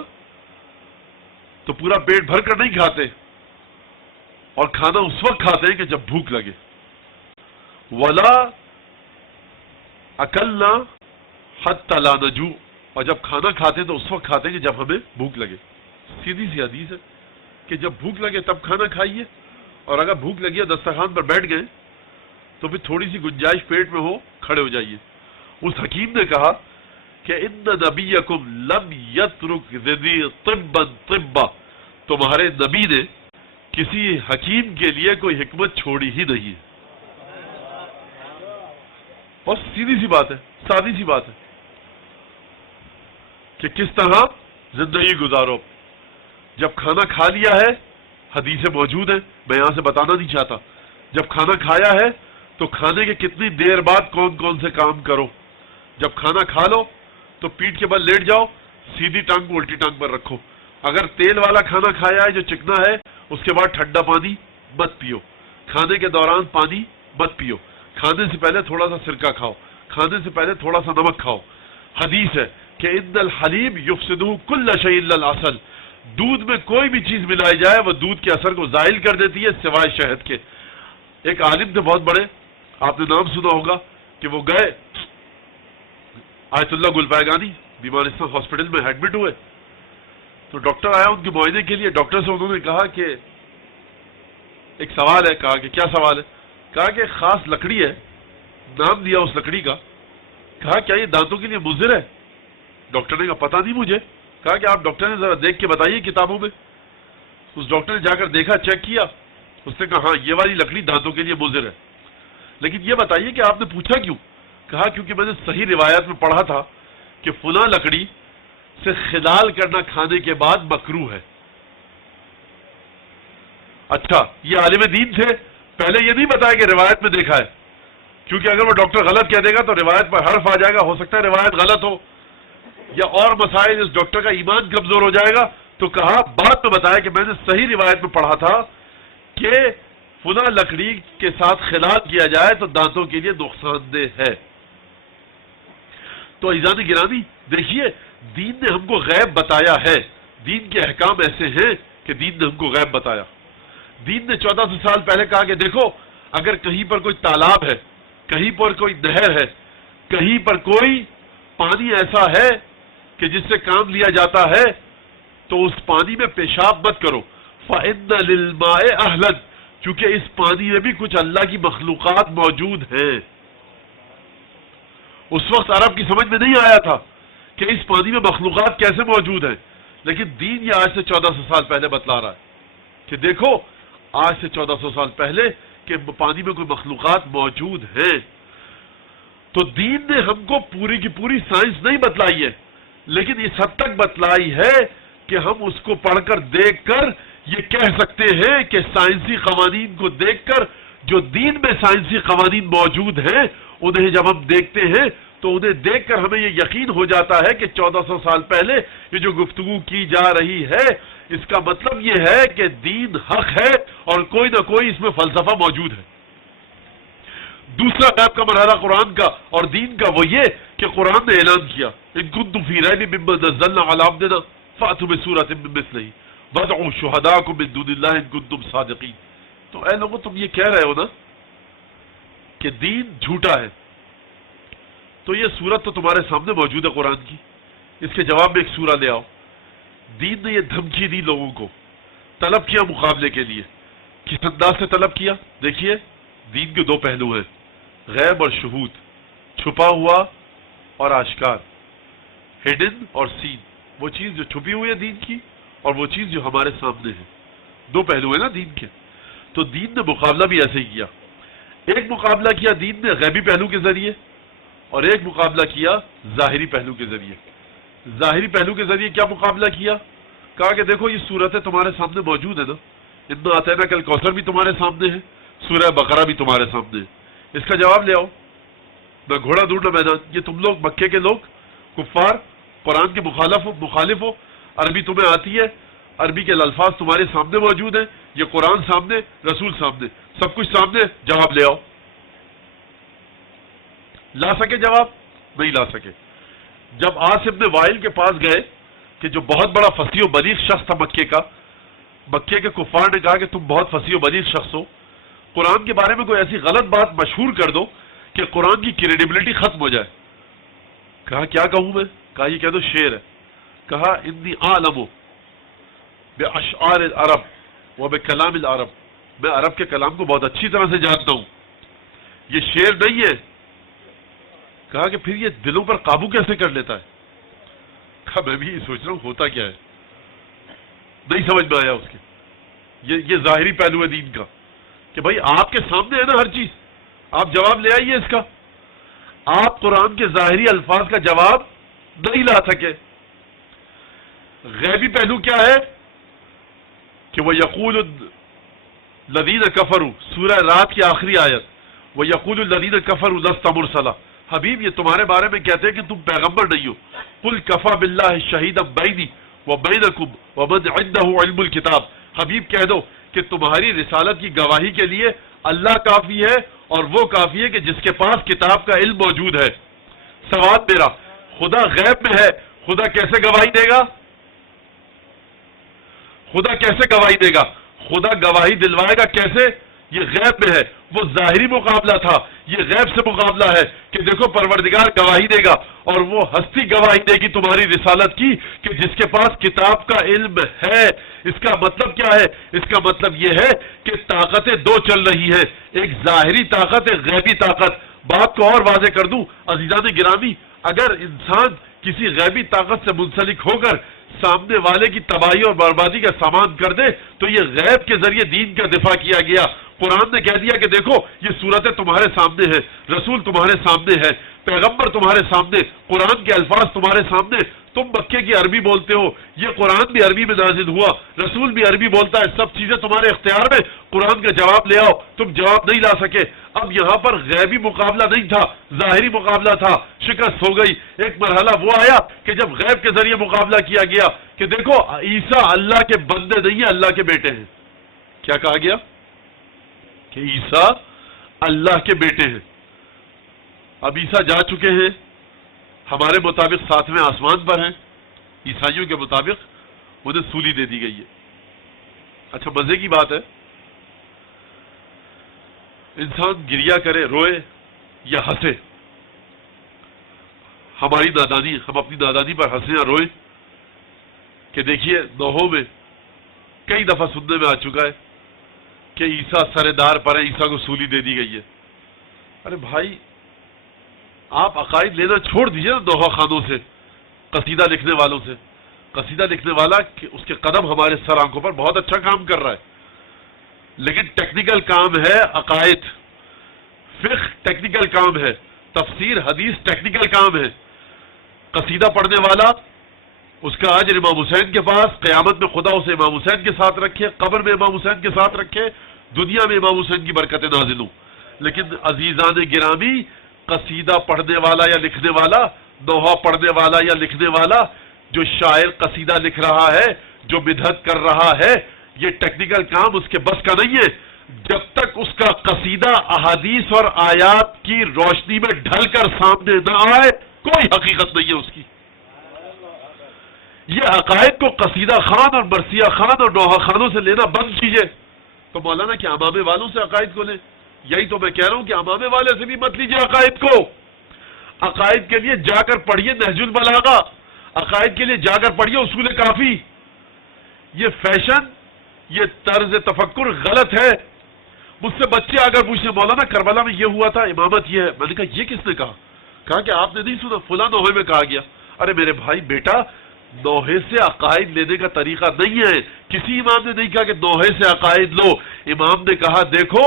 تو پورا پیٹ بھر کر نہیں کھاتے، اور کھانا اس وقت کھاتے ہیں کہ جب بھوک لگے۔ ولا اکلنا حتی لا نجوع، اور جب کھانا کھاتے ہیں تو اس وقت کھاتے ہیں کہ جب ہمیں بھوک لگے۔ سیدھی سی حدیث ہے کہ جب بھوک لگے تب کھانا کھائیے، اور اگر بھوک لگی ہے دسترخوان پر بیٹھ گئے تو پھر تھوڑی سی گنجائش پیٹ میں ہو کھڑے ہو جائیے۔ اس حکیم نے کہا کہ ان نبیکم لم یترک ذی طبا طبا، تمہارے نبی نے کسی حکیم کے لیے کوئی حکمت چھوڑی ہی نہیں۔ اور سیدھی سی بات ہے، سادی سی بات ہے کہ کس طرح زندگی گزارو۔ جب کھانا کھا لیا ہے، حدیثیں موجود ہیں، میں یہاں سے بتانا نہیں چاہتا، جب کھانا کھایا ہے تو کھانے کے کتنی دیر بعد کون کون سے کام کرو۔ جب کھانا کھا لو تو پیٹھ کے بل لیٹ جاؤ، سیدھی ٹانگ کو الٹی ٹانگ پر رکھو۔ اگر تیل والا کھانا کھایا ہے جو چکنا ہے، اس کے بعد ٹھنڈا پانی مت پیو، کھانے کے دوران پانی مت پیو، کھانے سے پہلے تھوڑا سا سرکہ کھاؤ، کھانے سے پہلے تھوڑا سا نمک کھاؤ۔ حدیث ہے کہ ان الحلیب یفسدہ کل شیء الا العسل، دودھ میں کوئی بھی چیز ملائی جائے وہ دودھ کے اثر کو زائل کر دیتی ہے سوائے شہد کے۔ ایک عالم تھے بہت بڑے، آپ نے نام سنا ہوگا کہ وہ گئے آیت اللہ گلپائگانی بیمارستان ہاسپٹل میں ایڈمٹ ہوئے، تو ڈاکٹر آیا ان کے معائنے کے لیے۔ ڈاکٹر سے انہوں نے کہا کہ ایک سوال ہے۔ کہا کہ کیا سوال ہے؟ کہا کہ ایک خاص لکڑی ہے، نام دیا اس لکڑی کا۔ کہا کیا یہ دانتوں کے لیے مضر ہے؟ ڈاکٹر نے کہا پتہ نہیں مجھے۔ کہا کہ آپ ڈاکٹر نے ذرا دیکھ کے بتائیے کتابوں میں۔ اس ڈاکٹر نے جا کر دیکھا، چیک کیا، اس نے کہا ہاں یہ والی لکڑی دانتوں کے لیے مضر ہے، لیکن یہ بتائیے کہ آپ نے پوچھا کیوں؟ کہا کیونکہ میں نے صحیح روایت میں پڑھا تھا کہ فلاں لکڑی سے خلال کرنا کھانے کے بعد مکروہ ہے۔ اچھا، یہ عالم دین تھے، پہلے یہ نہیں بتایا کہ روایت میں دیکھا ہے، کیونکہ اگر وہ ڈاکٹر غلط کہہ دے گا تو روایت پر حرف آ جائے گا، ہو سکتا ہے روایت غلط ہو یا اور مسائل، اس ڈاکٹر کا ایمان کمزور ہو جائے گا۔ تو کہا بعد میں بتایا کہ میں نے صحیح روایت میں پڑھا تھا کہ فلاں لکڑی کے ساتھ خلال کیا جائے تو دانتوں کے لیے نقصان دہ ہے۔ تو عزیزان گرامی دیکھیے، دین نے ہم کو غیب بتایا ہے، دین کے احکام ایسے ہیں کہ دین نے ہم کو غیب بتایا۔ دین نے 1400 سال پہلے کہا کہ دیکھو اگر کہیں پر کوئی تالاب ہے، کہیں پر کوئی نہر ہے، کہیں پر کوئی پانی ایسا ہے کہ جس سے کام لیا جاتا ہے، تو اس پانی میں پیشاب مت کرو، فَإِنَّ لِلْمَاءِ أَهْلًا، چونکہ اس پانی میں بھی کچھ اللہ کی مخلوقات موجود ہیں۔ اس وقت عرب کی سمجھ میں نہیں آیا تھا کہ اس پانی میں مخلوقات کیسے موجود ہیں، لیکن دین یہ آج سے 1400 سال پہلے بتلا رہا ہے کہ دیکھو آج سے 1400 سال پہلے کہ پانی میں کوئی مخلوقات موجود ہیں۔ تو دین نے ہم کو پوری کی پوری سائنس نہیں بتلائی ہے، لیکن اس حد تک بتلائی ہے کہ ہم اس کو پڑھ کر دیکھ کر یہ کہہ سکتے ہیں کہ سائنسی قوانین کو دیکھ کر جو دین میں سائنسی قوانین موجود ہیں انہیں جب ہم دیکھتے ہیں تو انہیں دیکھ کر ہمیں یہ یقین ہو جاتا ہے کہ 1400 سال پہلے یہ جو گفتگو کی جا رہی ہے اس کا مطلب یہ ہے کہ دین حق ہے اور کوئی نہ کوئی اس میں فلسفہ موجود ہے۔ دوسرا غیب کا مرحلہ قرآن کا اور دین کا وہ یہ کہ قرآن نے اعلان کیا ان کنتم فی ریب مما نزلنا علی عبدنا فأتوا بسورۃ من مثلہ وادعوا شہداءکم من دون اللہ ان کنتم صادقین۔ تو اے لوگوں تم یہ کہہ رہے ہو نا کہ دین جھوٹا ہے، تو یہ سورت تو تمہارے سامنے موجود ہے قرآن کی، اس کے جواب میں ایک سورہ لے آؤ۔ دین نے یہ دھمکی دی لوگوں کو، طلب کیا مقابلے کے لیے، کس انداز سے طلب کیا؟ دیکھیے دین کے دو پہلو ہیں، غیب اور شہود، چھپا ہوا اور آشکار، ہڈن اور سین، وہ چیز جو چھپی ہوئی ہے دین کی اور وہ چیز جو ہمارے سامنے ہے، دو پہلو ہیں نا دین کے۔ تو دین نے مقابلہ بھی ایسے ہی کیا، ایک مقابلہ کیا دین نے غیبی پہلو کے ذریعے اور ایک مقابلہ کیا ظاہری پہلو کے ذریعے۔ ظاہری پہلو کے ذریعے کیا مقابلہ کیا؟ کہا کہ دیکھو یہ صورتیں تمہارے سامنے موجود ہیں نا، انا اعطیناک الکوثر بھی تمہارے سامنے ہے، سورہ بقرہ بھی تمہارے سامنے ہے، اس کا جواب لے آؤ، نہ گھوڑا دور نہ میدان۔ یہ تم لوگ مکے کے لوگ کفار قرآن کے مخالف ہو، عربی تمہیں آتی ہے، عربی کے الفاظ تمہارے سامنے موجود ہیں، یہ قرآن سامنے، رسول سامنے، سب کچھ سامنے، جواب لے آؤ۔ لا سکے جواب؟ نہیں لا سکے۔ جب عاص ابن وائل کے پاس گئے کہ جو بہت بڑا فصیح و بلیغ شخص تھا مکے کا، مکے کے کفار نے کہا کہ تم بہت فصیح و بلیغ شخص ہو، قرآن کے بارے میں کوئی ایسی غلط بات مشہور کر دو کہ قرآن کی کریڈیبلٹی ختم ہو جائے۔ کہا کیا کہوں میں؟ کہا یہ کہہ دو شعر ہے۔ کہا انی اعلم باشعار العرب و بکلام العرب، میں عرب کے کلام کو بہت اچھی طرح سے جانتا ہوں، یہ شعر نہیں ہے۔ کہا کہ پھر یہ دلوں پر قابو کیسے کر لیتا ہے؟ کہا میں بھی یہ سوچ رہا ہوں ہوتا کیا ہے، نہیں سمجھ میں آیا اس کے۔ یہ ظاہری پہلو ہے دین کا کہ بھائی آپ کے سامنے ہے نا ہر چیز، آپ جواب لے آئیے اس کا۔ آپ قرآن کے ظاہری الفاظ کا جواب نہیں لا سکے۔ غیبی پہلو کیا ہے کہ وہ یقول الذین کفروا، سورہ رات کی آخری آیت، وہ یقول الذین کفروا لست مرسلا، حبیب یہ تمہارے بارے میں کہتے ہیں کہ تم پیغمبر نہیں ہو، قل کفی باللہ شہیدا بینی وبینکم ومن عنده علم الکتاب، حبیب کہہ دو کہ تمہاری رسالت کی گواہی کے لیے اللہ کافی ہے اور وہ کافی ہے کہ جس کے پاس کتاب کا علم موجود ہے۔ سوال میرا، خدا غیب میں ہے، خدا کیسے گواہی دے گا؟ خدا کیسے گواہی دے گا؟ خدا گواہی دلوائے گا کیسے؟ یہ غیب میں ہے۔ وہ ظاہری مقابلہ تھا، یہ غیب سے مقابلہ ہے کہ دیکھو پروردگار گواہی دے گا اور وہ ہستی گواہی دے گی تمہاری رسالت کی کہ جس کے پاس کتاب کا علم ہے۔ اس کا مطلب کیا ہے؟ اس کا مطلب یہ ہے کہ طاقتیں دو چل رہی ہیں، ایک ظاہری طاقت، ایک غیبی طاقت۔ بات کو اور واضح کر دوں عزیزان گرامی، اگر انسان کسی غیبی طاقت سے منسلک ہو کر سامنے والے کی تباہی اور بربادی کا سامان کر دے تو یہ غیب کے ذریعے دین کا دفاع کیا گیا۔ قرآن نے کہہ دیا کہ دیکھو یہ صورتیں تمہارے سامنے ہیں، رسول تمہارے سامنے ہے، پیغمبر تمہارے سامنے، قرآن کے الفاظ تمہارے سامنے، تم مکے کی عربی بولتے ہو، یہ قرآن بھی عربی میں نازل ہوا، رسول بھی عربی بولتا ہے، سب چیزیں تمہارے اختیار میں، قرآن کا جواب لے آؤ، تم جواب نہیں لا سکے۔ اب یہاں پر غیبی مقابلہ نہیں تھا، ظاہری مقابلہ تھا، شکست ہو گئی۔ ایک مرحلہ وہ آیا کہ جب غیب کے ذریعے مقابلہ کیا گیا کہ دیکھو عیسیٰ اللہ کے بندے نہیں ہیں، اللہ کے بیٹے ہیں۔ کیا کہا گیا؟ کہ عیسیٰ اللہ کے بیٹے ہیں۔ اب عیسیٰ جا چکے ہیں، ہمارے مطابق 7ویں آسمان پر ہیں، عیسائیوں کے مطابق انہیں سولی دے دی گئی ہے۔ اچھا مزے کی بات ہے، انسان گریا کرے، روئے یا ہنسے، ہماری نادانی، ہم اپنی نادانی پر ہنسیں یا روئیں کہ دیکھیے نوحوں میں کئی دفعہ سننے میں آ چکا ہے کہ عیسیٰ سردار پر ہے، عیسیٰ کو سولی دے دی گئی ہے۔ ارے بھائی آپ عقائد لینا چھوڑ دیجئے نا نوحہ خانوں سے، قصیدہ لکھنے والوں سے۔ قصیدہ لکھنے والا اس کے قدم ہمارے سر آنکھوں پر بہت اچھا کام کر رہا ہے، لیکن ٹیکنیکل کام ہے عقائد، فقہ ٹیکنیکل کام ہے، تفسیر حدیث ٹیکنیکل کام ہے۔ قصیدہ پڑھنے والا اس کا اجر امام حسین کے پاس، قیامت میں خدا اسے امام حسین کے ساتھ رکھے، قبر میں امام حسین کے ساتھ رکھے، دنیا میں امام حسین کی برکتیں نازل ہوں۔ لیکن عزیزان گرامی، قصیدہ پڑھنے والا یا لکھنے والا، نوحہ پڑھنے والا یا لکھنے والا، جو شاعر قصیدہ لکھ رہا ہے، جو بدعت کر رہا ہے، یہ ٹیکنیکل کام اس کے بس کا نہیں ہے۔ جب تک اس کا قصیدہ احادیث اور آیات کی روشنی میں ڈھل کر سامنے نہ آئے، کوئی حقیقت نہیں ہے اس کی۔ یہ عقائد کو قصیدہ خان اور مرثیہ خان اور نوحہ خانوں سے لینا بند کیجئے۔ تو مولانا کہ امامے والوں سے عقائد کو لیں، یہی تو میں کہہ رہا ہوں کہ امامے والے سے بھی مت لیجئے عقائد کو۔ عقائد کے لیے جا کر پڑھیے نہج البلاغہ، عقائد کے لیے جا کر پڑھیے اصول کافی۔ یہ فیشن، یہ طرز تفکر غلط ہے۔ مجھ سے بچے اگر پوچھیں مولانا کربلا میں یہ ہوا تھا، امامت یہ ہے، میں نے کہا یہ کس نے کہا؟ کہا کہ آپ نے نہیں سنا، فلاں نوحے میں کہا گیا۔ ارے میرے بھائی بیٹا، نوحے سے عقائد لینے کا طریقہ نہیں ہے۔ کسی امام نے نہیں کہا کہ نوحے سے عقائد لو۔ امام نے کہا دیکھو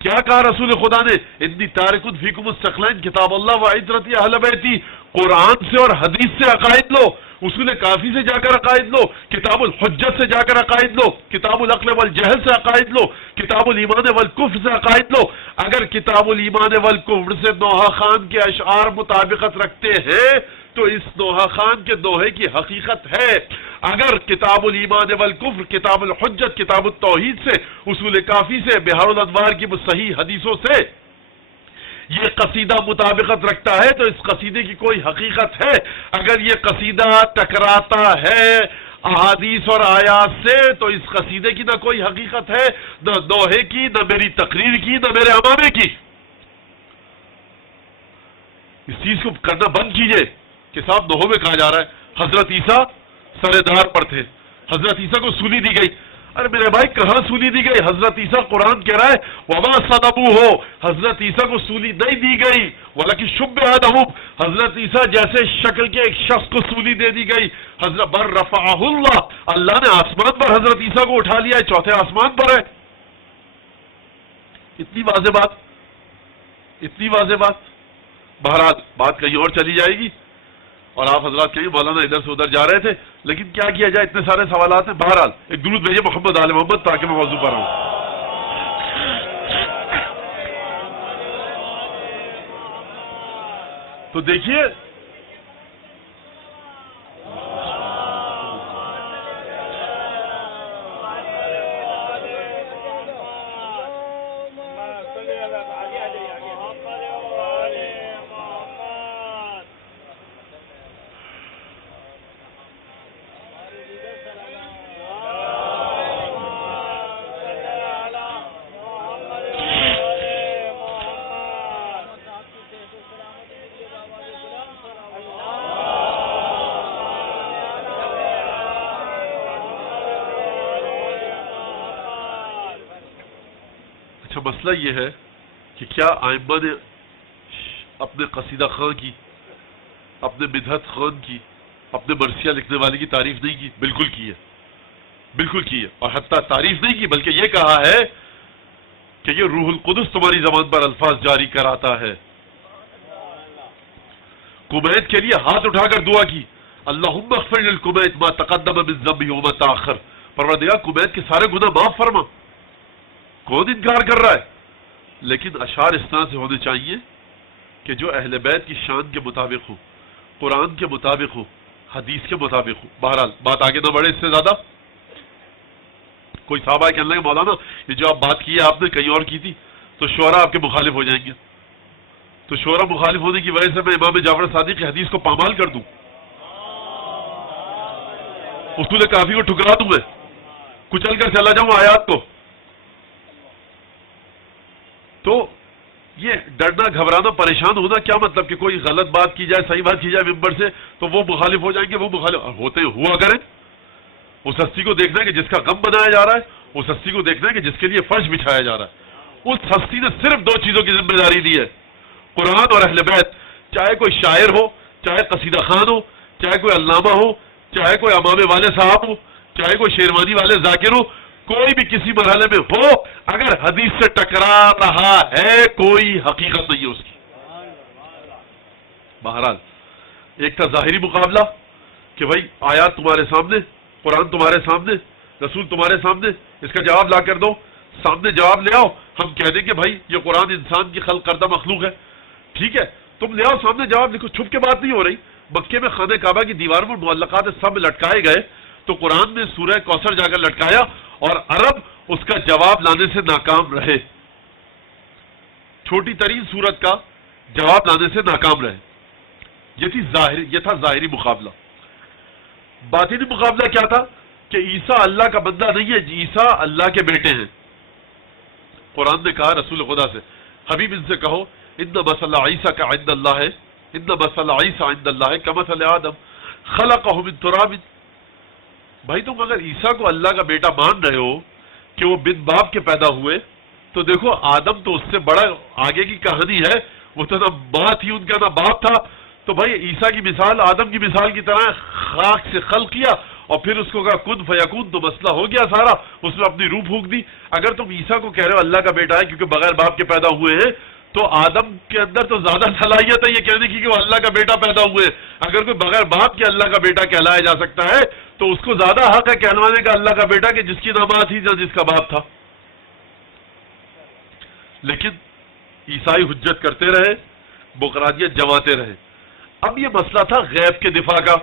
کیا کہا رسول خدا نے، انی تارک فیکم الثقلین کتاب اللہ و عترتی اہل بیتی، قرآن سے اور حدیث سے عقائد لو، اصول کافی سے جا کر عقائد لو، کتاب الحجت سے جا کر عقائد لو، کتاب العقل والجہل سے عقائد لو، کتاب الایمان والکفر سے عقائد لو۔ اگر کتاب الایمان والکفر سے نوحہ خان کے اشعار مطابقت رکھتے ہیں تو اس نوحہ خان کے نوحے کی حقیقت ہے۔ اگر کتاب الایمان والکفر، کتاب الحجت، کتاب التوحید سے، اصول کافی سے، بحار الانوار کی صحیح حدیثوں سے یہ قصیدہ مطابقت رکھتا ہے تو اس قصیدے کی کوئی حقیقت ہے۔ اگر یہ قصیدہ ٹکراتا ہے احادیث اور آیات سے تو اس قصیدے کی نہ کوئی حقیقت ہے، نہ نوحے کی، نہ میری تقریر کی، نہ میرے امامے کی۔ اس چیز کو کرنا بند کیجئے کہ صاحب نوحوں میں کہا جا رہا ہے حضرت عیسیٰ سردار پر تھے، حضرت عیسیٰ کو سولی دی گئی۔ ارے میرے بھائی کہاں سولی دی گئی؟ حضرت عیسیٰ قرآن کہہ رہا ہے وما صلبوہ، حضرت عیسیٰ کو سولی نہیں دی گئی، ولکن شبہ لہم، حضرت عیسیٰ جیسے شکل کے ایک شخص کو سولی دے دی گئی۔ حضرت بر رفعہ اللہ، اللہ نے آسمان پر حضرت عیسیٰ کو اٹھا لیا ہے، چوتھے آسمان پر ہے۔ اتنی واضح بات، اتنی واضح بات۔ بہرحال بات کہیں اور چلی جائے گی اور آپ حضرات کہیں مولانا ادھر سے ادھر جا رہے تھے، لیکن کیا کیا جائے، اتنے سارے سوالات ہیں۔ بہرحال ایک درود بھیجیے محمد آل محمد تاکہ میں موضوع پر رہوں۔ تو دیکھیے مسئلہ یہ ہے کہ کیا آئمہ نے اپنے قصیدہ خان کی، اپنے بدعت خان کی، اپنے مرثیہ لکھنے والے کی تعریف نہیں کی؟ بالکل کی ہے، بالکل کی ہے، اور حتیٰ تعریف نہیں کی بلکہ یہ کہا ہے کہ یہ روح القدس تمہاری زبان پر الفاظ جاری کراتا ہے۔ کمیت کے لیے ہاتھ اٹھا کر دعا کی، اللہم اغفر للکمیت ما تقدم من ذنبہ وما تاخر، پروردگار کمیت کے سارے گناہ معاف فرما۔ کون انکار کر رہا ہے؟ لیکن اشعار اس طرح سے ہونے چاہیے کہ جو اہل بیت کی شان کے مطابق ہو، قرآن کے مطابق ہو، حدیث کے مطابق ہو۔ بہرحال بات آگے نہ بڑھے اس سے زیادہ۔ کوئی صحابہ کہنے لگے مولانا یہ جو آپ بات کی ہے آپ نے کہیں اور کی تھی تو شعراء آپ کے مخالف ہو جائیں گے، تو شعراء مخالف ہونے کی وجہ سے میں امام جعفر صادق کی حدیث کو پامال کر دوں، اصول کافی کو ٹھکرا دوں، میں کچل کر چلا جاؤں آیات کو۔ تو یہ ڈرنا، گھبرانا، پریشان ہونا کیا مطلب کہ کوئی غلط بات کی جائے، صحیح بات کی جائے ممبر سے تو وہ مخالف ہو جائیں گے، وہ مخالف ہوتے ہوا کریں، اس ہستی کو دیکھنا ہے کہ جس کا غم بنایا جا رہا ہے، اس ہستی کو دیکھنا ہے کہ جس کے لیے فرش بچھایا جا رہا ہے۔ اس ہستی نے صرف دو چیزوں کی ذمہ داری دی ہے، قرآن اور اہل بیت، چاہے کوئی شاعر ہو، چاہے قصیدہ خان ہو، چاہے کوئی علامہ ہو، چاہے کوئی امام والے صاحب ہو، چاہے کوئی شیروانی والے ذاکر ہو، کوئی بھی کسی مرحلے میں ہو، اگر حدیث سے ٹکرا رہا ہے کوئی حقیقت نہیں ہے اس کی۔ بہرحال ایک تھا ظاہری مقابلہ کہ بھائی آیات تمہارے سامنے، قرآن تمہارے سامنے، رسول تمہارے سامنے، اس کا جواب لا کر دو، سامنے جواب لے آؤ، ہم کہہ دیں کہ بھائی یہ قرآن انسان کی خلق کردہ مخلوق ہے، ٹھیک ہے، تم لے آؤ سامنے جواب لکھو۔ چھپ کے بات نہیں ہو رہی۔ مکے میں خانہ کعبہ کی دیواروں میں معلقات سب لٹکائے گئے تو قرآن نے سورہ کوثر جا کر لٹکایا اور عرب اس کا جواب لانے سے ناکام رہے، چھوٹی ترین صورت کا جواب لانے سے ناکام رہے۔ یہ تھا ظاہری مقابلہ۔ باطنی مقابلہ کیا تھا کہ عیسیٰ اللہ کا بندہ نہیں ہے، عیسیٰ اللہ کے بیٹے ہیں۔ قرآن نے کہا رسول خدا سے، حبیب ان سے کہو ان مثل عیسیٰ کا عند اللہ ہے، ان مثل عیسیٰ عند اللہ ہے کمثل آدم خلقہ من تراب۔ بھائی تم اگر عیسیٰ کو اللہ کا بیٹا مان رہے ہو کہ وہ بن باپ کے پیدا ہوئے، تو دیکھو آدم تو اس سے بڑا آگے کی کہانی ہے، وہ تو نہ ماں تھی ان کا نہ باپ تھا۔ تو بھائی عیسیٰ کی مثال آدم کی مثال کی طرح خاک سے خلق کیا اور پھر اس کو کہا کن فیکون، تو مسئلہ ہو گیا سارا، اس نے اپنی روح پھونک دی۔ اگر تم عیسیٰ کو کہہ رہے ہو اللہ کا بیٹا ہے کیونکہ بغیر باپ کے پیدا ہوئے ہیں، تو آدم کے اندر تو زیادہ صلاحیت ہے یہ کہنے کی کہ وہ اللہ کا بیٹا پیدا ہوئے۔ اگر کوئی بغیر باپ کے اللہ کا بیٹا کہلایا جا سکتا ہے تو اس کو زیادہ حق ہے کہلوانے کا اللہ کا بیٹا کہ جس کی نہ ماں تھی نہ جس کا باپ تھا۔ لیکن عیسائی حجت کرتے رہے، بقرانیت جماتے رہے۔ اب یہ مسئلہ تھا غیب کے دفاع کا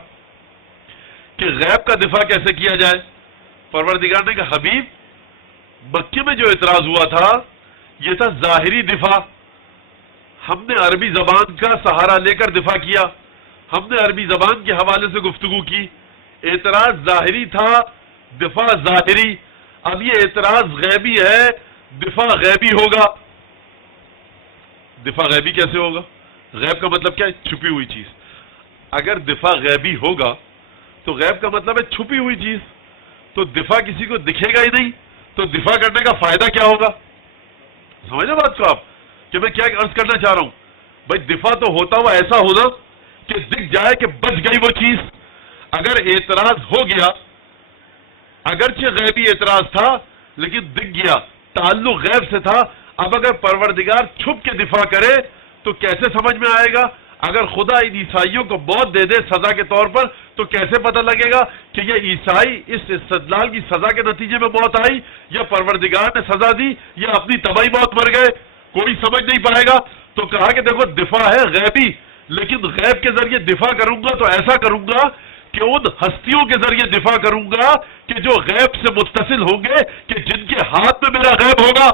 کہ غیب کا دفاع کیسے کیا جائے۔ پروردگار نے کہا حبیب مکے میں جو اعتراض ہوا تھا یہ تھا ظاہری دفاع، ہم نے عربی زبان کا سہارا لے کر دفاع کیا، ہم نے عربی زبان کے حوالے سے گفتگو کی۔ اعتراض ظاہری تھا، دفاع ظاہری۔ اب یہ اعتراض غیبی ہے، دفاع غیبی ہوگا۔ دفاع غیبی کیسے ہوگا؟ غیب کا مطلب کیا ہے؟ چھپی ہوئی چیز۔ اگر دفاع غیبی ہوگا تو غیب کا مطلب ہے چھپی ہوئی چیز، تو دفاع کسی کو دکھے گا ہی نہیں، تو دفاع کرنے کا فائدہ کیا ہوگا؟ سمجھے بات کو آپ کہ میں کیا عرض کرنا چاہ رہا ہوں؟ بھائی دفاع تو ہوتا ہوا ایسا ہونا کہ دکھ جائے کہ بچ گئی وہ چیز۔ اگر اعتراض ہو گیا، اگرچہ غیبی اعتراض تھا لیکن دکھ گیا، تعلق غیب سے تھا، اب اگر پروردگار چھپ کے دفاع کرے تو کیسے سمجھ میں آئے گا؟ اگر خدا ان عیسائیوں کو موت دے دے سزا کے طور پر تو کیسے پتہ لگے گا کہ یہ عیسائی اس استدلال کی سزا کے نتیجے میں موت آئی یا پروردگار نے سزا دی یا اپنی طبعی موت مر گئے؟ کوئی سمجھ نہیں پائے گا۔ تو کہا کہ دیکھو دفاع ہے غیبی، لیکن غیب کے ذریعے دفاع کروں گا تو ایسا کروں گا کہ ان ہستیوں کے ذریعے دفاع کروں گا کہ جو غیب سے متصل ہوں گے، کہ جن کے ہاتھ میں میرا غیب ہوگا۔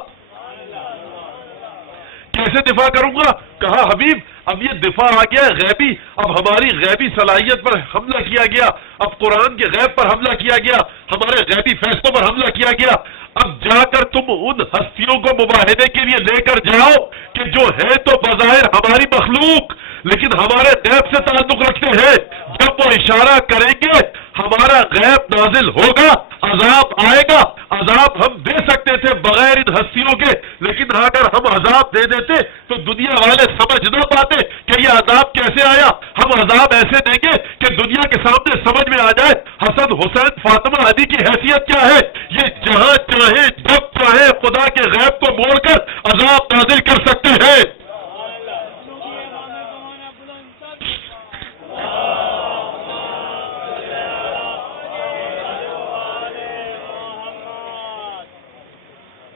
کیسے دفاع کروں گا؟ کہا حبیب اب یہ دفاع آ گیا غیبی، اب ہماری غیبی صلاحیت پر حملہ کیا گیا، اب قرآن کے غیب پر حملہ کیا گیا، ہمارے غیبی فیصلوں پر حملہ کیا گیا۔ اب جا کر تم ان ہستیوں کو مباہدے کے لیے لے کر جاؤ کہ جو ہے تو بظاہر ہماری مخلوق لیکن ہمارے غیب سے تعلق رکھتے ہیں۔ جب وہ اشارہ کریں گے ہمارا غیب نازل ہوگا، عذاب آئے گا۔ عذاب ہم دے سکتے تھے بغیر ان ہستیوں کے، لیکن اگر ہم عذاب دے دیتے تو دنیا والے سمجھ نہ پاتے کہ یہ عذاب کیسے آیا۔ ہم عذاب ایسے دیں گے کہ دنیا کے سامنے سمجھ میں آ جائے حسن حسین فاطمہ علی کی حیثیت کیا ہے۔ یہ جہاں چاہے جب چاہے خدا کے غیب کو موڑ کر عذاب نازل کر سکتے ہیں۔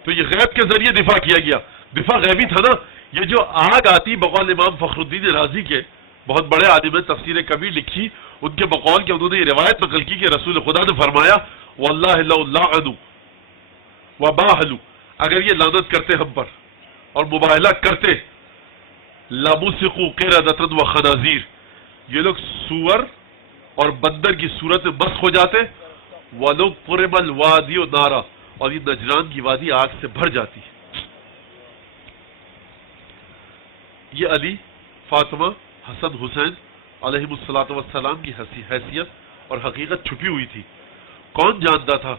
تو یہ غیب کے ذریعے دفاع کیا گیا، دفاع غیبی تھا نا۔ یہ جو آگ آتی بقول امام فخر الدین رازی کے، بہت بڑے عالم تفسیر کبیر لکھی، ان کے بقول کہ انہوں نے یہ روایت نقل کی کہ رسول خدا نے فرمایا واللہ لو لعنوا وباہلوا، اگر یہ لعنت کرتے ہم پر اور مباہلہ کرتے، لمسقوا قردۃ وخنازیر، یہ لوگ سور اور بندر کی صورت میں مسخ ہو جاتے، ولو قرب الوادی نارا، اور یہ نجران کی وادی آگ سے بھر جاتی۔ یہ علی، فاطمہ، حسن حسین علیہم الصلوۃ والسلام کی حیثیت اور حقیقت چھپی ہوئی تھی۔ کون جانتا تھا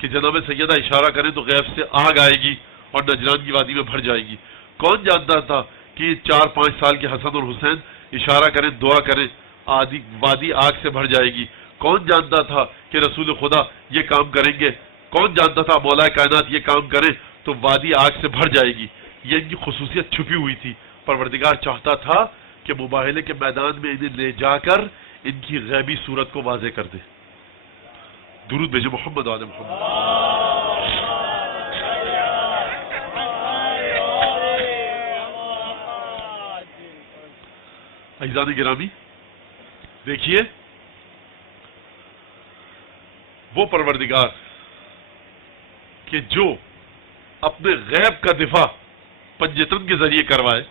کہ جناب سیدہ اشارہ کریں تو غیب سے آگ آئے گی اور نجران کی وادی میں بھر جائے گی؟ کون جانتا تھا کہ 4-5 سال کے حسن اور حسین اشارہ کریں دعا کریں وادی آگ سے بھر جائے گی؟ کون جانتا تھا کہ رسول خدا یہ کام کریں گے؟ کون جانتا تھا مولا کائنات یہ کام کریں تو وادی آگ سے بھر جائے گی؟ یہ ان کی خصوصیت چھپی ہوئی تھی. پروردگار چاہتا تھا کہ مباہلے کے میدان میں انہیں لے جا کر ان کی غیبی صورت کو واضح کر دے. درود بھیجے محمد علیہ محمد. عزیزان گرامی، دیکھیے وہ پروردگار کہ جو اپنے غیب کا دفاع پنجتن کے ذریعے کروائے.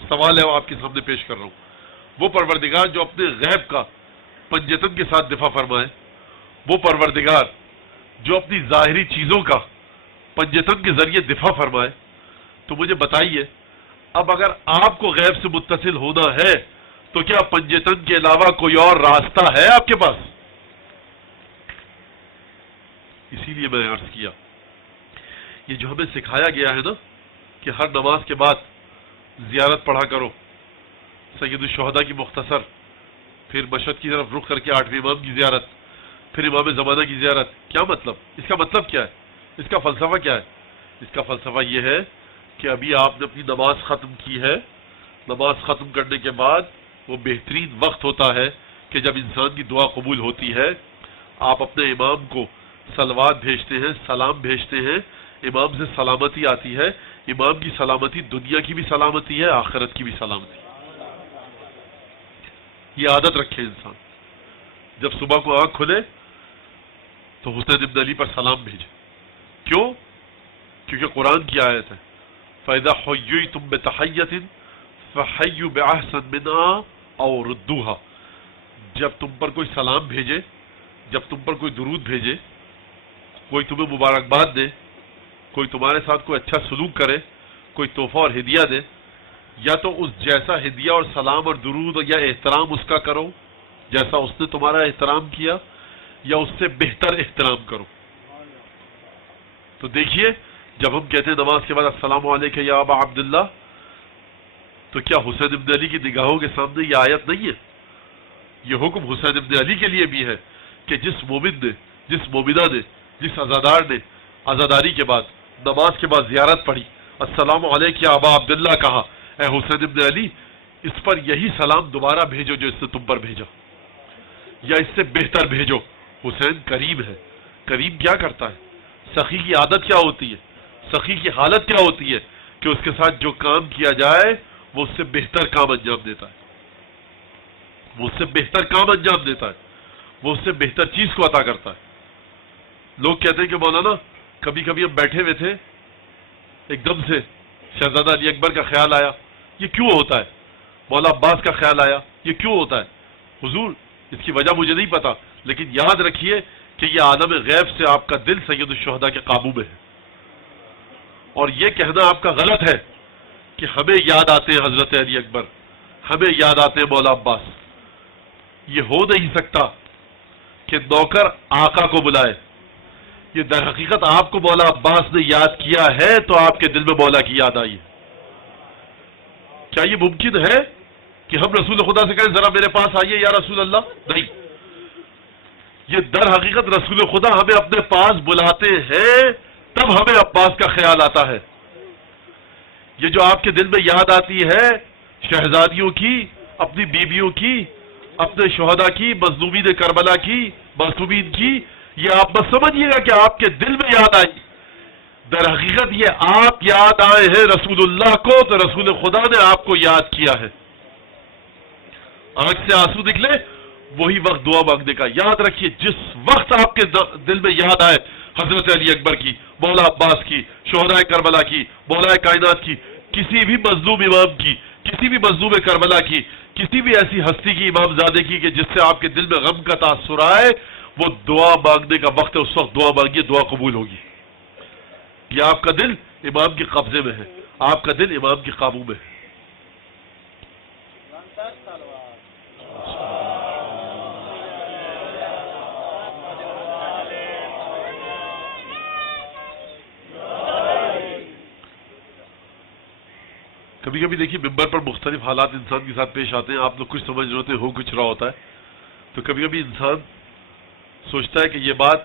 سوال ہے وہ آپ کے سامنے پیش کر رہا ہوں. وہ پروردگار جو اپنے غیب کا پنجتن کے ساتھ دفاع فرمائے، وہ پروردگار جو اپنی ظاہری چیزوں کا پنجتن کے ذریعے دفاع فرمائے، تو مجھے بتائیے اب اگر آپ کو غیب سے متصل ہونا ہے تو کیا پنجتن کے علاوہ کوئی اور راستہ ہے آپ کے پاس؟ اسی لیے میں نے عرض کیا یہ جو ہمیں سکھایا گیا ہے نا کہ ہر نماز کے بعد زیارت پڑھا کرو، سید الشہداء کی مختصر، پھر مشہد کی طرف رخ کر کے 8ویں امام کی زیارت، پھر امام زمانہ کی زیارت. کیا مطلب؟ اس کا مطلب کیا ہے؟ اس کا فلسفہ کیا ہے؟ اس کا فلسفہ یہ ہے کہ ابھی آپ نے اپنی نماز ختم کی ہے. نماز ختم کرنے کے بعد وہ بہترین وقت ہوتا ہے کہ جب انسان کی دعا قبول ہوتی ہے. آپ اپنے امام کو صلوات بھیجتے ہیں، سلام بھیجتے ہیں، امام سے سلامتی آتی ہے. امام کی سلامتی دنیا کی بھی سلامتی ہے، آخرت کی بھی سلامتی. یہ عادت رکھے انسان، جب صبح کو آنکھ کھلے تو حسین ابن علی پر سلام بھیجے. کیوں؟ کیونکہ قرآن کی آیت ہے فَإِذَا حُيِّيتُم بِتَحِيَّةٍ فَحَيُّوا بِأَحْسَنَ مِنْهَا أَوْ رُدُّوهَا. جب تم پر کوئی سلام بھیجے، جب تم پر کوئی درود بھیجے، کوئی تمہیں مبارکباد دے، کوئی تمہارے ساتھ کوئی اچھا سلوک کرے، کوئی تحفہ اور ہدیہ دے، یا تو اس جیسا ہدیہ اور سلام اور درود یا احترام اس کا کرو جیسا اس نے تمہارا احترام کیا، یا اس سے بہتر احترام کرو. تو دیکھیے جب ہم کہتے ہیں نماز کے بعد السلام علیکم یا ابا عبداللہ، تو کیا حسین ابن علی کی نگاہوں کے سامنے یہ آیت نہیں ہے؟ یہ حکم حسین ابن علی کے لیے بھی ہے کہ جس مومن نے، جس مومنہ نے، جس عزادار نے عزاداری کے بعد نماز کے بعد زیارت پڑھی، السلام علیکم یا ابا عبداللہ کہا، اے حسین ابن علی اس پر یہی سلام دوبارہ بھیجو جو اس نے تم پر بھیجا، یا اس سے بہتر بھیجو. حسین کریم ہے. کریم کیا کرتا ہے؟ سخی کی عادت کیا ہوتی ہے؟ سخی کی حالت کیا ہوتی ہے؟ کہ اس کے ساتھ جو کام کیا جائے وہ اس سے بہتر کام انجام دیتا ہے. وہ اس سے بہتر کام انجام دیتا ہے، وہ اس سے بہتر چیز کو عطا کرتا ہے. لوگ کہتے ہیں کہ مولانا کبھی کبھی ہم بیٹھے ہوئے تھے، ایک دم سے شہزادہ علی اکبر کا خیال آیا. یہ کیوں ہوتا ہے؟ مولا عباس کا خیال آیا. یہ کیوں ہوتا ہے؟ حضور اس کی وجہ مجھے نہیں پتا، لیکن یاد رکھیے کہ یہ عالم غیب سے آپ کا دل سید الشہداء کے قابو میں ہے. اور یہ کہنا آپ کا غلط ہے کہ ہمیں یاد آتے ہیں حضرت علی اکبر، ہمیں یاد آتے ہیں مولا عباس. یہ ہو نہیں سکتا کہ نوکر آقا کو بلائے. یہ در حقیقت آپ کو مولا عباس نے یاد کیا ہے تو آپ کے دل میں مولا کی یاد آئی ہے. کیا یہ ممکن ہے کہ ہم رسول خدا سے کہیں ذرا میرے پاس آئیے یا رسول اللہ؟ نہیں. یہ در حقیقت رسول خدا ہمیں اپنے پاس بلاتے ہیں تب ہمیں عباس کا خیال آتا ہے. یہ جو آپ کے دل میں یاد آتی ہے شہزادیوں کی، اپنی بیویوں کی، اپنے شہداء کی، مظلومین کربلا کی، معصومین کی، یہ آپ بس سمجھیے گا کہ آپ کے دل میں یاد آئی. در حقیقت یہ آپ یاد آئے ہیں رسول اللہ کو تو رسول خدا نے آپ کو یاد کیا ہے. آنکھ سے آنسو نکلے وہی وقت دعا مانگنے کا. یاد رکھیے جس وقت آپ کے دل میں یاد آئے حضرت علی اکبر کی، مولا عباس کی، شہداء کربلا کی، مولا کائنات کی، کسی بھی مظلوم امام کی، کسی بھی مظلوم کربلا کی، کسی بھی ایسی ہستی کی، امام زادے کی کہ جس سے آپ کے دل میں غم کا تاثر آئے، وہ دعا مانگنے کا وقت ہے. اس وقت دعا مانگیے، دعا قبول ہوگی. یہ آپ کا دل امام کے قبضے میں ہے، آپ کا دل امام کے قابو میں ہے. کبھی کبھی دیکھیے ممبر پر مختلف حالات انسان کے ساتھ پیش آتے ہیں، آپ لوگ کچھ سمجھ رہے ہوتے ہیں، ہو کچھ رہا ہوتا ہے، تو کبھی کبھی انسان سوچتا ہے کہ یہ بات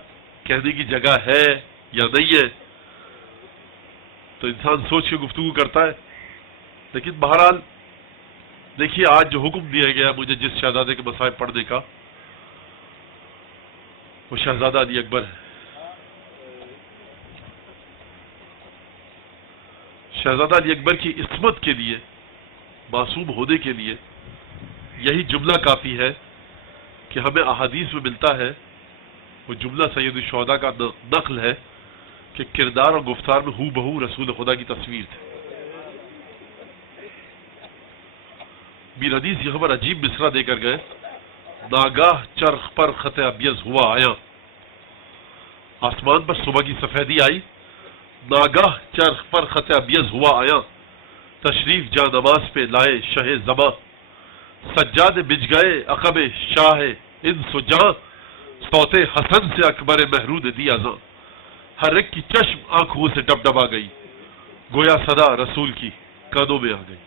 کہنے کی جگہ ہے یا نہیں ہے، تو انسان سوچ کے گفتگو کرتا ہے. لیکن بہرحال دیکھیے آج جو حکم دیا گیا مجھے جس شہزادے کے مصائب پڑھنے کا، وہ شہزادہ علی اکبر ہے. شہزادہ علی اکبر کی عصمت کے لیے، معصوم ہونے کے لیے یہی جملہ کافی ہے کہ ہمیں احادیث میں ملتا ہے. وہ جملہ سید الشہداء کا نقل ہے کہ کردار اور گفتار میں ہو بہو رسول خدا کی تصویر تھے. میر حدیث یہ خبر عجیب مصرع دے کر گئے، ناگاہ چرخ پر خط ابیض ہوا آیا. آسمان پر صبح کی سفیدی آئی، ناگاہ چرخ پر خط ابیض ہوا آیا. تشریف جا نماز پہ لائے شہ زماں، سجاد بج گئے عقب شاہ انس و جاں. صوت حسن سے اکبر محرود دی ازاں، ہر ایک کی چشم آنکھوں سے ڈب ڈبا گئی، گویا صدا رسول کی کانوں میں آ گئی.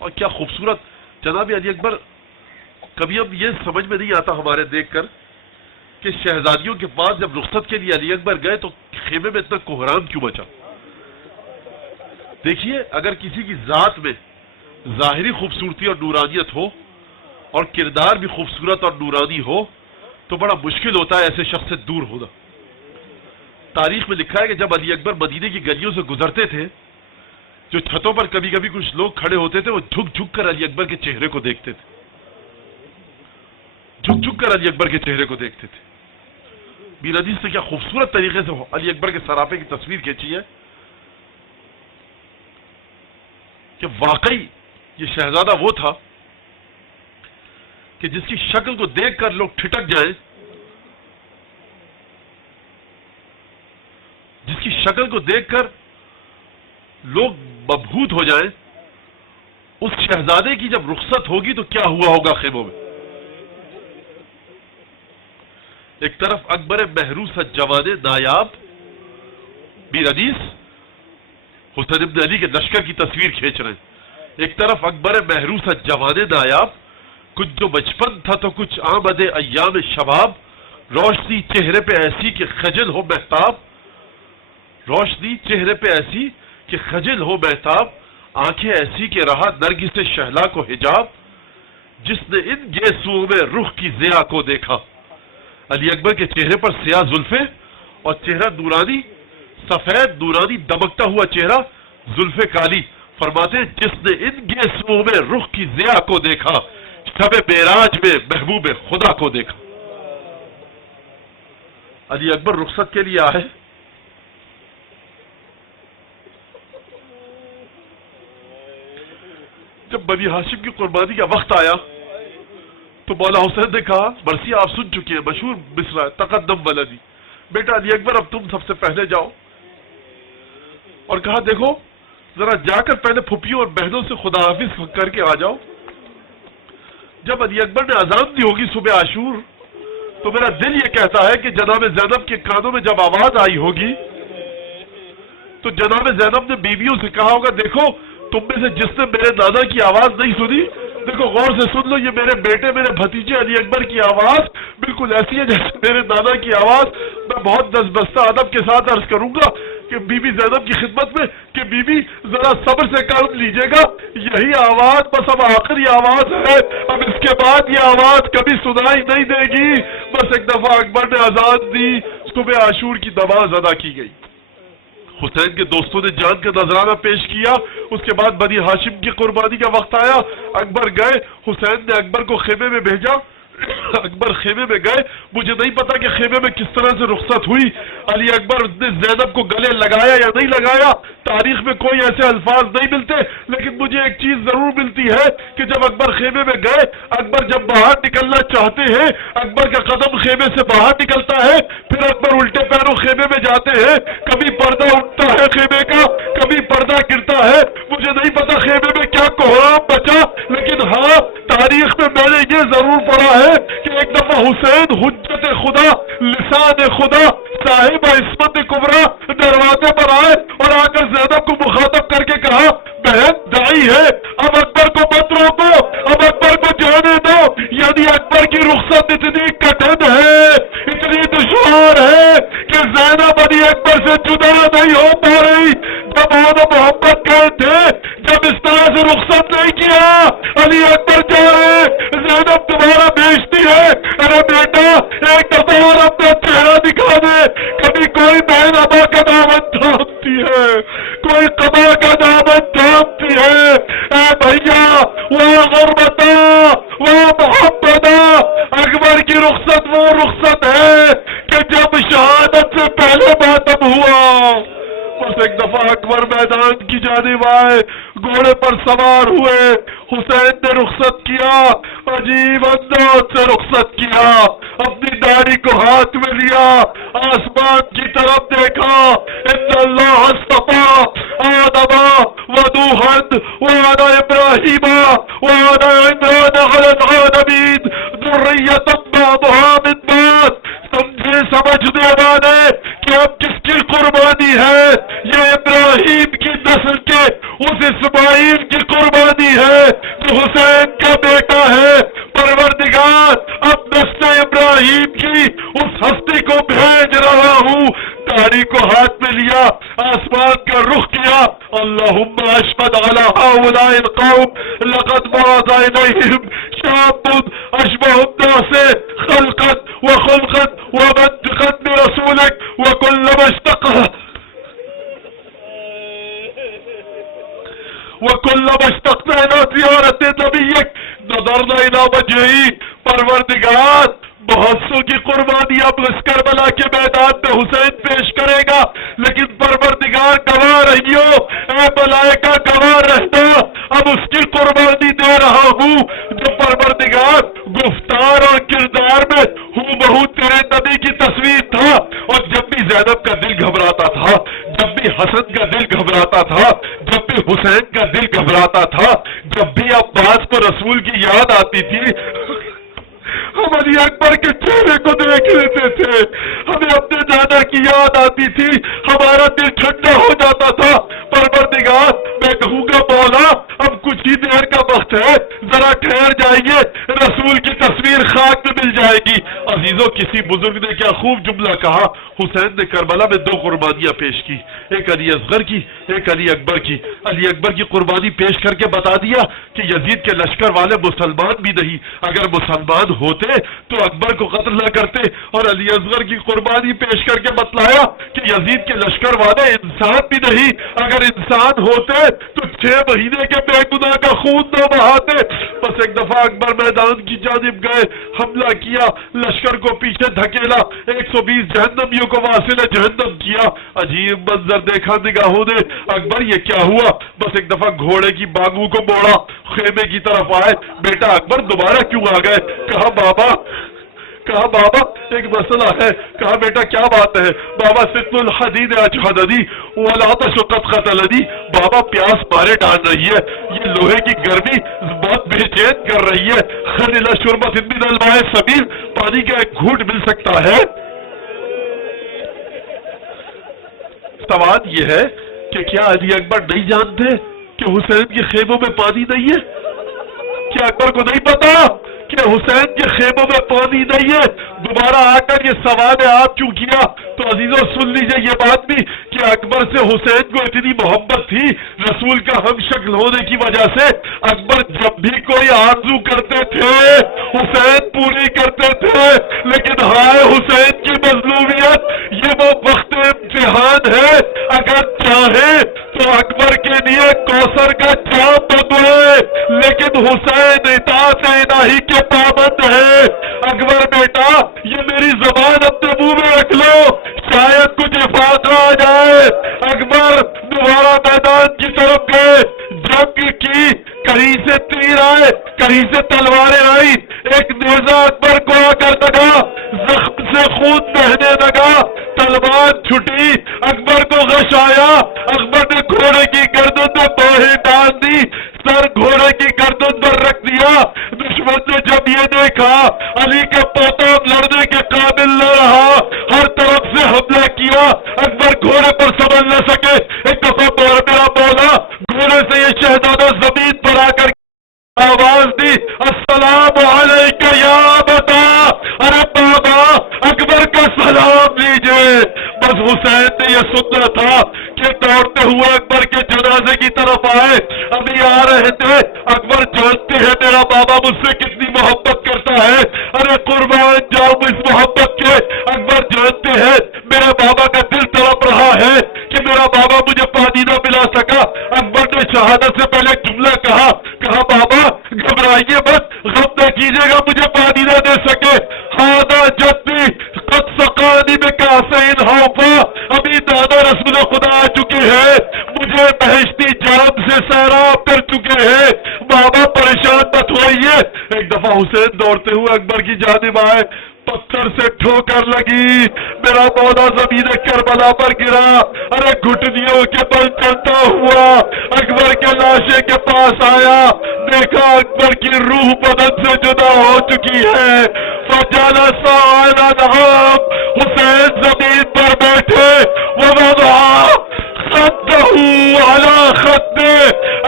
اور کیا خوبصورت جناب علی اکبر. کبھی ہم یہ سمجھ میں نہیں آتا ہمارے دیکھ کر کہ شہزادیوں کے پاس جب رخصت کے لیے علی اکبر گئے تو خیمے میں اتنا کوہرام کیوں بچا. دیکھیے اگر کسی کی ذات میں ظاہری خوبصورتی اور نورانیت ہو اور کردار بھی خوبصورت اور نورانی ہو تو بڑا مشکل ہوتا ہے ایسے شخص سے دور ہونا. تاریخ میں لکھا ہے کہ جب علی اکبر مدینے کی گلیوں سے گزرتے تھے، جو چھتوں پر کبھی کبھی کچھ لوگ کھڑے ہوتے تھے وہ جھک جھک کر علی اکبر کے چہرے کو دیکھتے تھے، جھک جھک کر علی اکبر کے چہرے کو دیکھتے تھے. میر حدیث نے کیا خوبصورت طریقے سے علی اکبر کے سراپے کی تصویر کھینچی ہے کہ واقعی یہ شہزادہ وہ تھا کہ جس کی شکل کو دیکھ کر لوگ ٹھٹک جائیں، جس کی شکل کو دیکھ کر لوگ مبہوت ہو جائیں. اس شہزادے کی جب رخصت ہوگی تو کیا ہوا ہوگا خیموں میں. ایک طرف اکبر محروس جوان نایاب، میر حدیث حسین ابن علی کے لشکر کی تصویر کھینچ رہے ہیں. ایک طرف اکبر محروس جوان نایاب، کچھ جو بچپن تھا تو کچھ آمد ایام شباب. روشنی چہرے پہ ایسی کہ خجل ہو مہتاب، روشنی چہرے پہ ایسی کہ خجل ہو مہتاب. آنکھیں ایسی کہ رہا نرگس شہلا کو حجاب، جس نے ان گیسوؤں میں رخ کی ضیاء کو دیکھا. علی اکبر کے چہرے پر سیاہ زلفیں اور چہرہ نورانی، سفید نورانی دمکتا ہوا چہرہ، زلفیں کالی. فرماتے ہیں جس نے ان گیسوؤں میں رخ کی ضیاء کو دیکھا، شب معراج میں محبوب خدا کو دیکھا. علی اکبر رخصت کے لیے آئے. جب بنی ہاشم کی قربانی کا وقت آیا تو مولا حسین نے کہا، مرثیہ آپ سن چکے ہیں، مشہور مصرع ہے، تقدم ولدی، بیٹا علی اکبر اب تم سب سے پہلے جاؤ. اور کہا دیکھو ذرا جا کر پہلے پھپھیوں اور بہنوں سے خدا حافظ کر کے آ جاؤ. جب علی اکبر نے اذان دی ہوگی صبح عاشور تو میرا دل یہ کہتا ہے کہ جناب زینب کے کانوں میں جب آواز آئی ہوگی تو جناب زینب نے بیویوں سے کہا ہوگا، دیکھو تم میں سے جس نے میرے دادا کی آواز نہیں سنی، دیکھو غور سے سن لو، یہ میرے بیٹے میرے بھتیجے علی اکبر کی آواز بالکل ایسی ہے جیسے میرے دادا کی آواز. میں بہت دستبستہ ادب کے ساتھ عرض کروں گا کہ بی بی زینب کی خدمت میں کہ بی بی ذرا صبر سے کام لیجیے گا، یہی آواز بس اب آخری آواز ہے، اب اس کے بعد یہ آواز کبھی سنائی نہیں دے گی. بس ایک دفعہ اکبر نے اذان دی، صبح عاشور کی نماز ادا کی گئی. حسین کے دوستوں نے جان کا نذرانہ پیش کیا. اس کے بعد بنی ہاشم کی قربانی کا وقت آیا، اکبر گئے. حسین نے اکبر کو خیمے میں بھیجا. اکبر خیمے میں گئے. مجھے نہیں پتا کہ خیمے میں کس طرح سے رخصت ہوئی. علی اکبر نے زینب کو گلے لگایا یا نہیں لگایا، تاریخ میں کوئی ایسے الفاظ نہیں ملتے، لیکن مجھے ایک چیز ضرور ملتی ہے کہ جب اکبر خیمے میں گئے، اکبر جب باہر نکلنا چاہتے ہیں، اکبر کا قدم خیمے سے باہر نکلتا ہے، پھر اکبر الٹے پیروں خیمے میں جاتے ہیں. کبھی پردہ اٹھتا ہے خیمے کا، کبھی پردہ گرتا ہے. مجھے نہیں پتا خیمے میں کیا کوہرام بچا، لیکن ہاں تاریخ میں میں نے یہ ضرور پڑھا ہے کہ ایک دفعہ حسین حجت خدا، لسان خدا، صاحب عصمت کبریٰ دروازے پر آئے اور آ کر زینب کو مخاطب کر کے کہا، بہن جدا نہیں ہو پا رہی. جب آن محمد گئے تھے، جب اس طرح سے رخصت نہیں کیا، علی اکبر جا رہے، زینب تمہارا بیچتی ہے، ارے بیٹا ایک دفعہ اور اپنا چہرہ دکھا دے. کبھی کوئی بہن ابا کا دامن تھامتی ہے، کوئی قبا کا دامن تھامتی ہے. اے بھیا وہ غربتا وہ محمدہ، اکبر کی رخصت وہ رخصت ہے کہ جب شہادت سے پہلے ماتم ہوا. بس ایک دفعہ اکبر میدان کی جانب آئے، گھوڑے پر سوار ہوئے، حسین نے رخصت کیا، عجیب انداز سے رخصت کیا، اپنی داڑھی کو ہاتھ میں لیا، آسمان کی طرف دیکھا. ان اللہ اصطفیٰ آدم ونوحا وآل ابراہیم وآل عمران علی العالمین ذریۃ بعضها من بعض. سمجھے سمجھنے والے کہ اب کس کی قربانی ہے؟ یہ ابراہیم کی نسل کے اس اسماعیل کی قربانی ہے جو حسین کا بیٹا ہے. پروردگار اب نسل ابراہیم کی اس ہستی کو بھیج رہا ہوں. داڑھی کو ہاتھ میں لیا، آسمان کا رخ کیا. اللہم اشہد علی ہؤلاء القوم لقد بعث الیہم شاب اشبہ الناس خلقا وخلقا ومنطقا برسولک وكلما اشتقنا الى زیارت نبیک نظرنا الى وجہی. پروردگار بہت سو کی قربانی اب اس کربلا کے میدان میں حسین پیش کرے گا، لیکن پروردگار گواہ رہیو، اے ملائکہ گواہ رہنا، اب اس کی قربانی دے رہا ہوں جو پروردگار گفتار اور کردار میں ہوں بہو تیرے نبی کی تصویر تھا. اور جب بھی زینب کا دل گھبراتا تھا، جب بھی حسن کا دل گھبراتا تھا، جب بھی حسین کا دل گھبراتا تھا، جب بھی عباس کو رسول کی یاد آتی تھی، ہم علی اکبر کے چہرے کو دیکھ لیتے تھے، ہمیں اپنے دادا کی یاد آتی تھی، ہمارا دل ٹھنڈا ہو جاتا تھا. پروردگار میں کہوں گا مولا اب کچھ ہی دیر کا وقت ہے، ذرا ٹھہر جائیے، رسول کی تصویر خاک میں مل جائے گی. عزیزوں کسی بزرگ نے کیا خوب جملہ کہا. حسین نے کربلا میں دو قربانیاں پیش کی، ایک علی اصغر کی، ایک علی اکبر کی. علی اکبر کی قربانی پیش کر کے بتا دیا کہ یزید کے لشکر والے مسلمان بھی نہیں، اگر مسلمان ہوتے تو اکبر کو قتل نہ کرتے. اور علی اصغر کی قربانی پیش کر کے بتلایا کہ یزید کے لشکر والے انسان بھی نہیں، اگر انسان ہوتے تو 6 مہینے کے بے گناہ کا خون نہ بہاتے. بس ایک دفعہ اکبر میدان کی جانب گئے، حملہ کیا، لشکر کو پیچھے دھکیلا، 120 جہنمیوں کو واصل جہنم کیا. عجیب منظر دیکھا نگاہوں نے. اکبر یہ کیا ہوا؟ بس ایک دفعہ گھوڑے کی بانگوں کو موڑا، خیمے کی طرف آئے. بیٹا اکبر دوبارہ کیوں آ گئے؟ کہا بابا ایک مسئلہ ہے. کہا بیٹا کیا بات ہے؟ بابا ستن الحدید اجہدنی والعطش قد قتلنی. بابا پیاس مارے ڈال رہی ہے، یہ لوہے کی گرمی بہت بے چین کر رہی ہے. خلل شربت من الماء السبیل، پانی کا ایک گھونٹ مل سکتا ہے؟ سوال یہ ہے کہ کیا علی اکبر نہیں جانتے کہ حسین کے خیموں میں پانی نہیں ہے؟ کیا اکبر کو نہیں پتا کہ حسین کے خیموں میں پانی نہیں ہے؟ دوبارہ آ کر یہ سوال آپ کیوں کیا؟ تو عزیزوں سن لیجئے یہ بات بھی کہ اکبر سے حسین کو اتنی محبت تھی رسول کا ہم شکل ہونے کی وجہ سے. اکبر جب بھی کوئی آرزو کرتے تھے حسین پوری کرتے تھے. لیکن ہائے حسین کی مظلومیت، یہ وہ وقت امتحان ہے. اگر چاہے تو اکبر کے لیے کوثر کا جام بنوائے، لیکن حسین اطاعت الہی کے پابند ہے. اکبر بیٹا یہ میری زبان اپنے منہ میں رکھ لو، شاید کچھ افاقہ آ جائے. اکبر دوبارہ میدان کی طرف گئے، جنگ کی، کہیں سے تیر آئے، کہیں سے تلواریں آئی. ایک نیزہ اکبر کو آ کر لگا، زخم سے خون بہنے لگا، تلوار چھٹی، اکبر کو غش آیا. اکبر نے گھوڑے کی گردن میں باہیں ڈال دی، سر گھوڑے کی گردن پر رکھ دیا. دشمن نے جب یہ دیکھا علی کے پوتا لڑنے کے قابل نہ رہا، ہر طرف سے حملہ کیا. اکبر گھوڑے پر سنبھل نہ سکے. ایک دفعہ میرا مولا گھوڑے سے یہ شہزادہ زمین پر آ کر آواز دی، السلام علیکہ یا بتا. ارے بابا اکبر کا سلام لیجئے. بس حسین نے یہ سننا تھا کہ دوڑتے ہوئے اکبر کے جنازے کی طرف آئے، ابھی آ رہے تھے، اکبر جانتے ہیں میرا بابا مجھ سے کتنی محبت کرتا ہے، ارے قربان جاؤں اس محبت کے، اکبر جانتے ہیں میرے بابا کا دل تڑپ رہا ہے کہ میرا بابا مجھے پانی نہ پلا سکا، اکبر نے شہادت سے پہلے ایک جملہ کہا بابا گھبرائیے مت، غم نہ کیجیے گا مجھے پانی نہ دے سکے، ہاں جدی قد سقانی میں کاسین حوفا، ابھی دادا رسول خدا آ چکے ہیں، مجھے بہشتی جام سے سیراب کر چکے ہیں، بابا پریشان مت ہوئیے۔ ایک دفعہ حسین دوڑتے ہوئے اکبر کی جانب آئے، پتھر سے ٹھوکر لگی، میرا مولا زمین کربلا پر گرا، ارے گھٹنیوں کے بل چلتا ہوا اکبر کے لاشے کے پاس آیا، دیکھا اکبر کی روح بدن سے جدا ہو چکی ہے، فجلس علی النعام، حسین زمین پر بیٹھے، ووضع خدہ علی خدہ،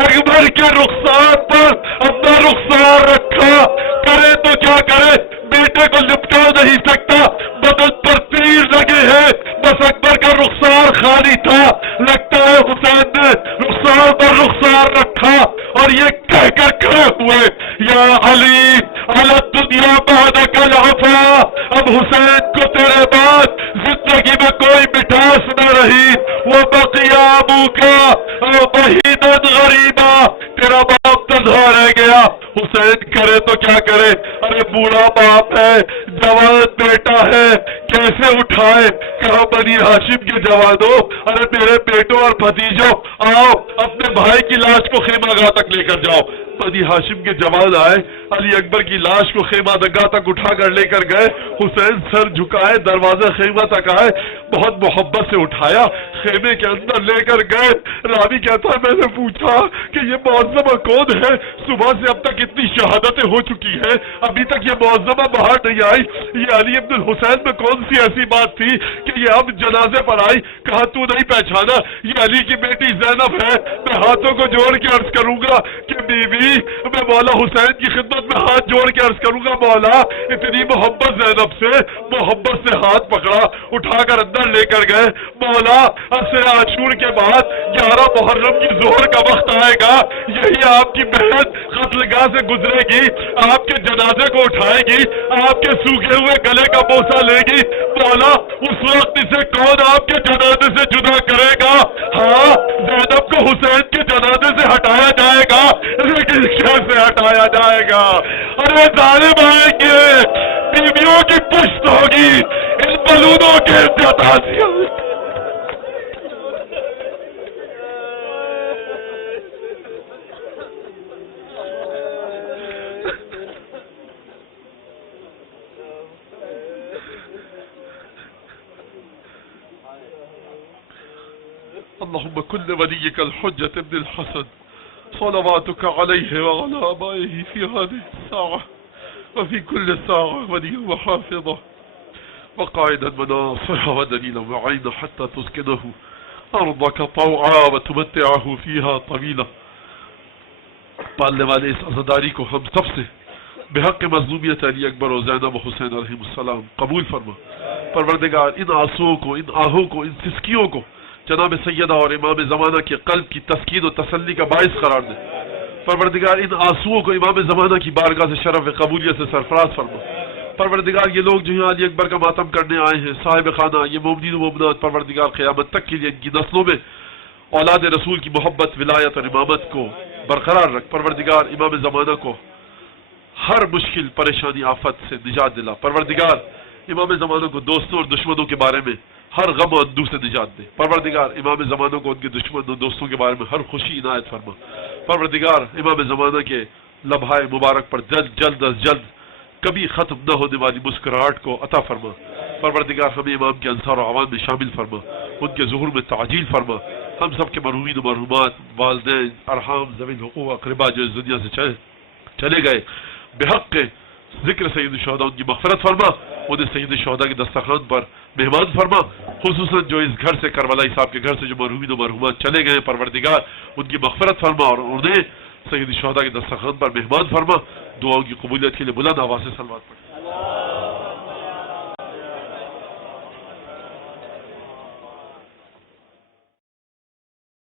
اکبر کے رخسار پر اپنا رخسار رکھا، کرے تو کیا کرے، بیٹے کو لپٹا نہیں سکتا، بدن پر تیر لگے ہیں، بس اکبر کا رخسار خالی تھا، لگتا ہے حسین نے رخسار پر رخسار رکھا اور یہ کہہ کر کھڑے ہوئے، یا علی علی الدنیا بعدک العفا، اب حسین کو تیرے بعد زندگی میں کوئی مٹھاس نہ رہی، وہ بقیا ابوکا وحیدا غریبا، تیرا باپ تنہا رہ گیا، حسین کرے تو کیا کرے، ارے بوڑھا باپ ہے، جوان بیٹا ہے، کیسے اٹھائے، کہا بنی ہاشم کے جوانوں، ارے میرے بیٹوں اور بھتیجوں آؤ اپنے بھائی کی لاش کو خیمہ گاہ تک لے کر جاؤ، بنی ہاشم کے جوان آئے، علی اکبر کی لاش کو خیمہ گاہ تک اٹھا کر لے کر گئے، حسین سر جھکائے دروازہ خیمہ تک آئے، بہت محبت سے اٹھایا، خیمے کے اندر لے کر گئے، راوی کہتا ہے میں نے پوچھا کہ یہ معظمہ کون ہے، صبح سے اب تک اتنی شہادتیں ہو چکی ہیں، ابھی تک یہ معظمہ باہر نہیں آئی، یہ علی ابن الحسین میں کون سی ایسی بات تھی کہ یہ اب جنازے پر آئی، کہا تو نہیں پہچانا، یہ علی کی بیٹی زینب ہے، میں ہاتھوں کو جوڑ کے عرض کروں گا کہ بیوی میں مولا حسین کی خدمت میں ہاتھ جوڑ کے عرض کروں گا مولا، اتنی محبت زینب سے، محبت سے ہاتھ پکڑا، اٹھا کر اندر لے کر گئے، مولا عصر عاشور کے بعد 11 محرم کی ظہر کا وقت آئے گا، یہی آپ کی بہن قتل گاہ سے گزرے گی، آپ کے جنازے کو اٹھائے گی، آپ کے سوکھے ہوئے گلے کا بوسہ لے گی، مولا اس وقت اسے کون آپ کے جنازے سے جدا کرے گا، ہاں زینب کو حسین کے جنازے سے ہٹایا جائے گا، لیکن کیسے ہٹایا جائے گا، ارے ظالم آئیں گے، بیویوں کی پشت ہوگی، ان بلودوں کے ارتداد اللهم كل وليك الحجة ابن الحسن صلواتك عليه وعلى آبائه في هذه الساعة وفي كل ساعة وليا وحافظه وقائدا مناصرا ودليلا وعينا حتى تسكنه أرضك طوعا وتمتعه فيها طويلا. پالنے والے اس عزاداری کو ہم سب سے بحق مظلومیت علی اکبر و زینب و حسین علیہ السلام قبول فرما. پروردگار ان آنسوؤں کو، ان آہوں کو، ان سسکیوں کو جناب سیدہ اور امام زمانہ کے قلب کی تسکین و تسلی کا باعث قرار دے. پروردگار ان آنسوؤں کو امام زمانہ کی بارگاہ سے شرف قبولیت سے سرفراز فرما. پروردگار یہ لوگ جو یہاں علی اکبر کا ماتم کرنے آئے ہیں، صاحب خانہ، یہ مومنین و مومنات، پروردگار قیامت تک کے لیے ان کی نسلوں میں اولاد رسول کی محبت، ولایت اور امامت کو برقرار رکھ. پروردگار امام زمانہ کو ہر مشکل پریشانی آفت سے نجات دلا. پروردگار امام زمانہ کو دوستوں اور دشمنوں کے بارے میں ہر غم و اندوہ سے نجات دے. پروردگار امام زمانہ کو ان کے دشمن و دوستوں کے بارے میں ہر خوشی عنایت فرما. پروردگار امام زمانہ کے لمحہ مبارک پر جلد جلد از جلد کبھی ختم نہ ہونے والی مسکراہٹ کو عطا فرما. پروردگار ہمیں امام کے انصار و عوام میں شامل فرما، ان کے ظہور میں تعجیل فرما. ہم سب کے مرحومین و مرحومات، والدین، ارحام، ذوی الحقوق اقربا جو اس دنیا سے چلے گئے، بحق ذکر سید الشہداء ان کی مغفرت فرما. انہیں سید الشہداء کے دسترخوان پر مہمان فرما. خصوصاً جو اس گھر سے، کربلائی صاحب کے گھر سے جو مرحومین و مرحومات چلے گئے، پروردگار ان کی مغفرت فرما اور انہیں سید الشہداء کے دسترخوان پر مہمان فرما. دعاؤں کی قبولیت کے لیے بلند آواز سے صلوات پڑھیں.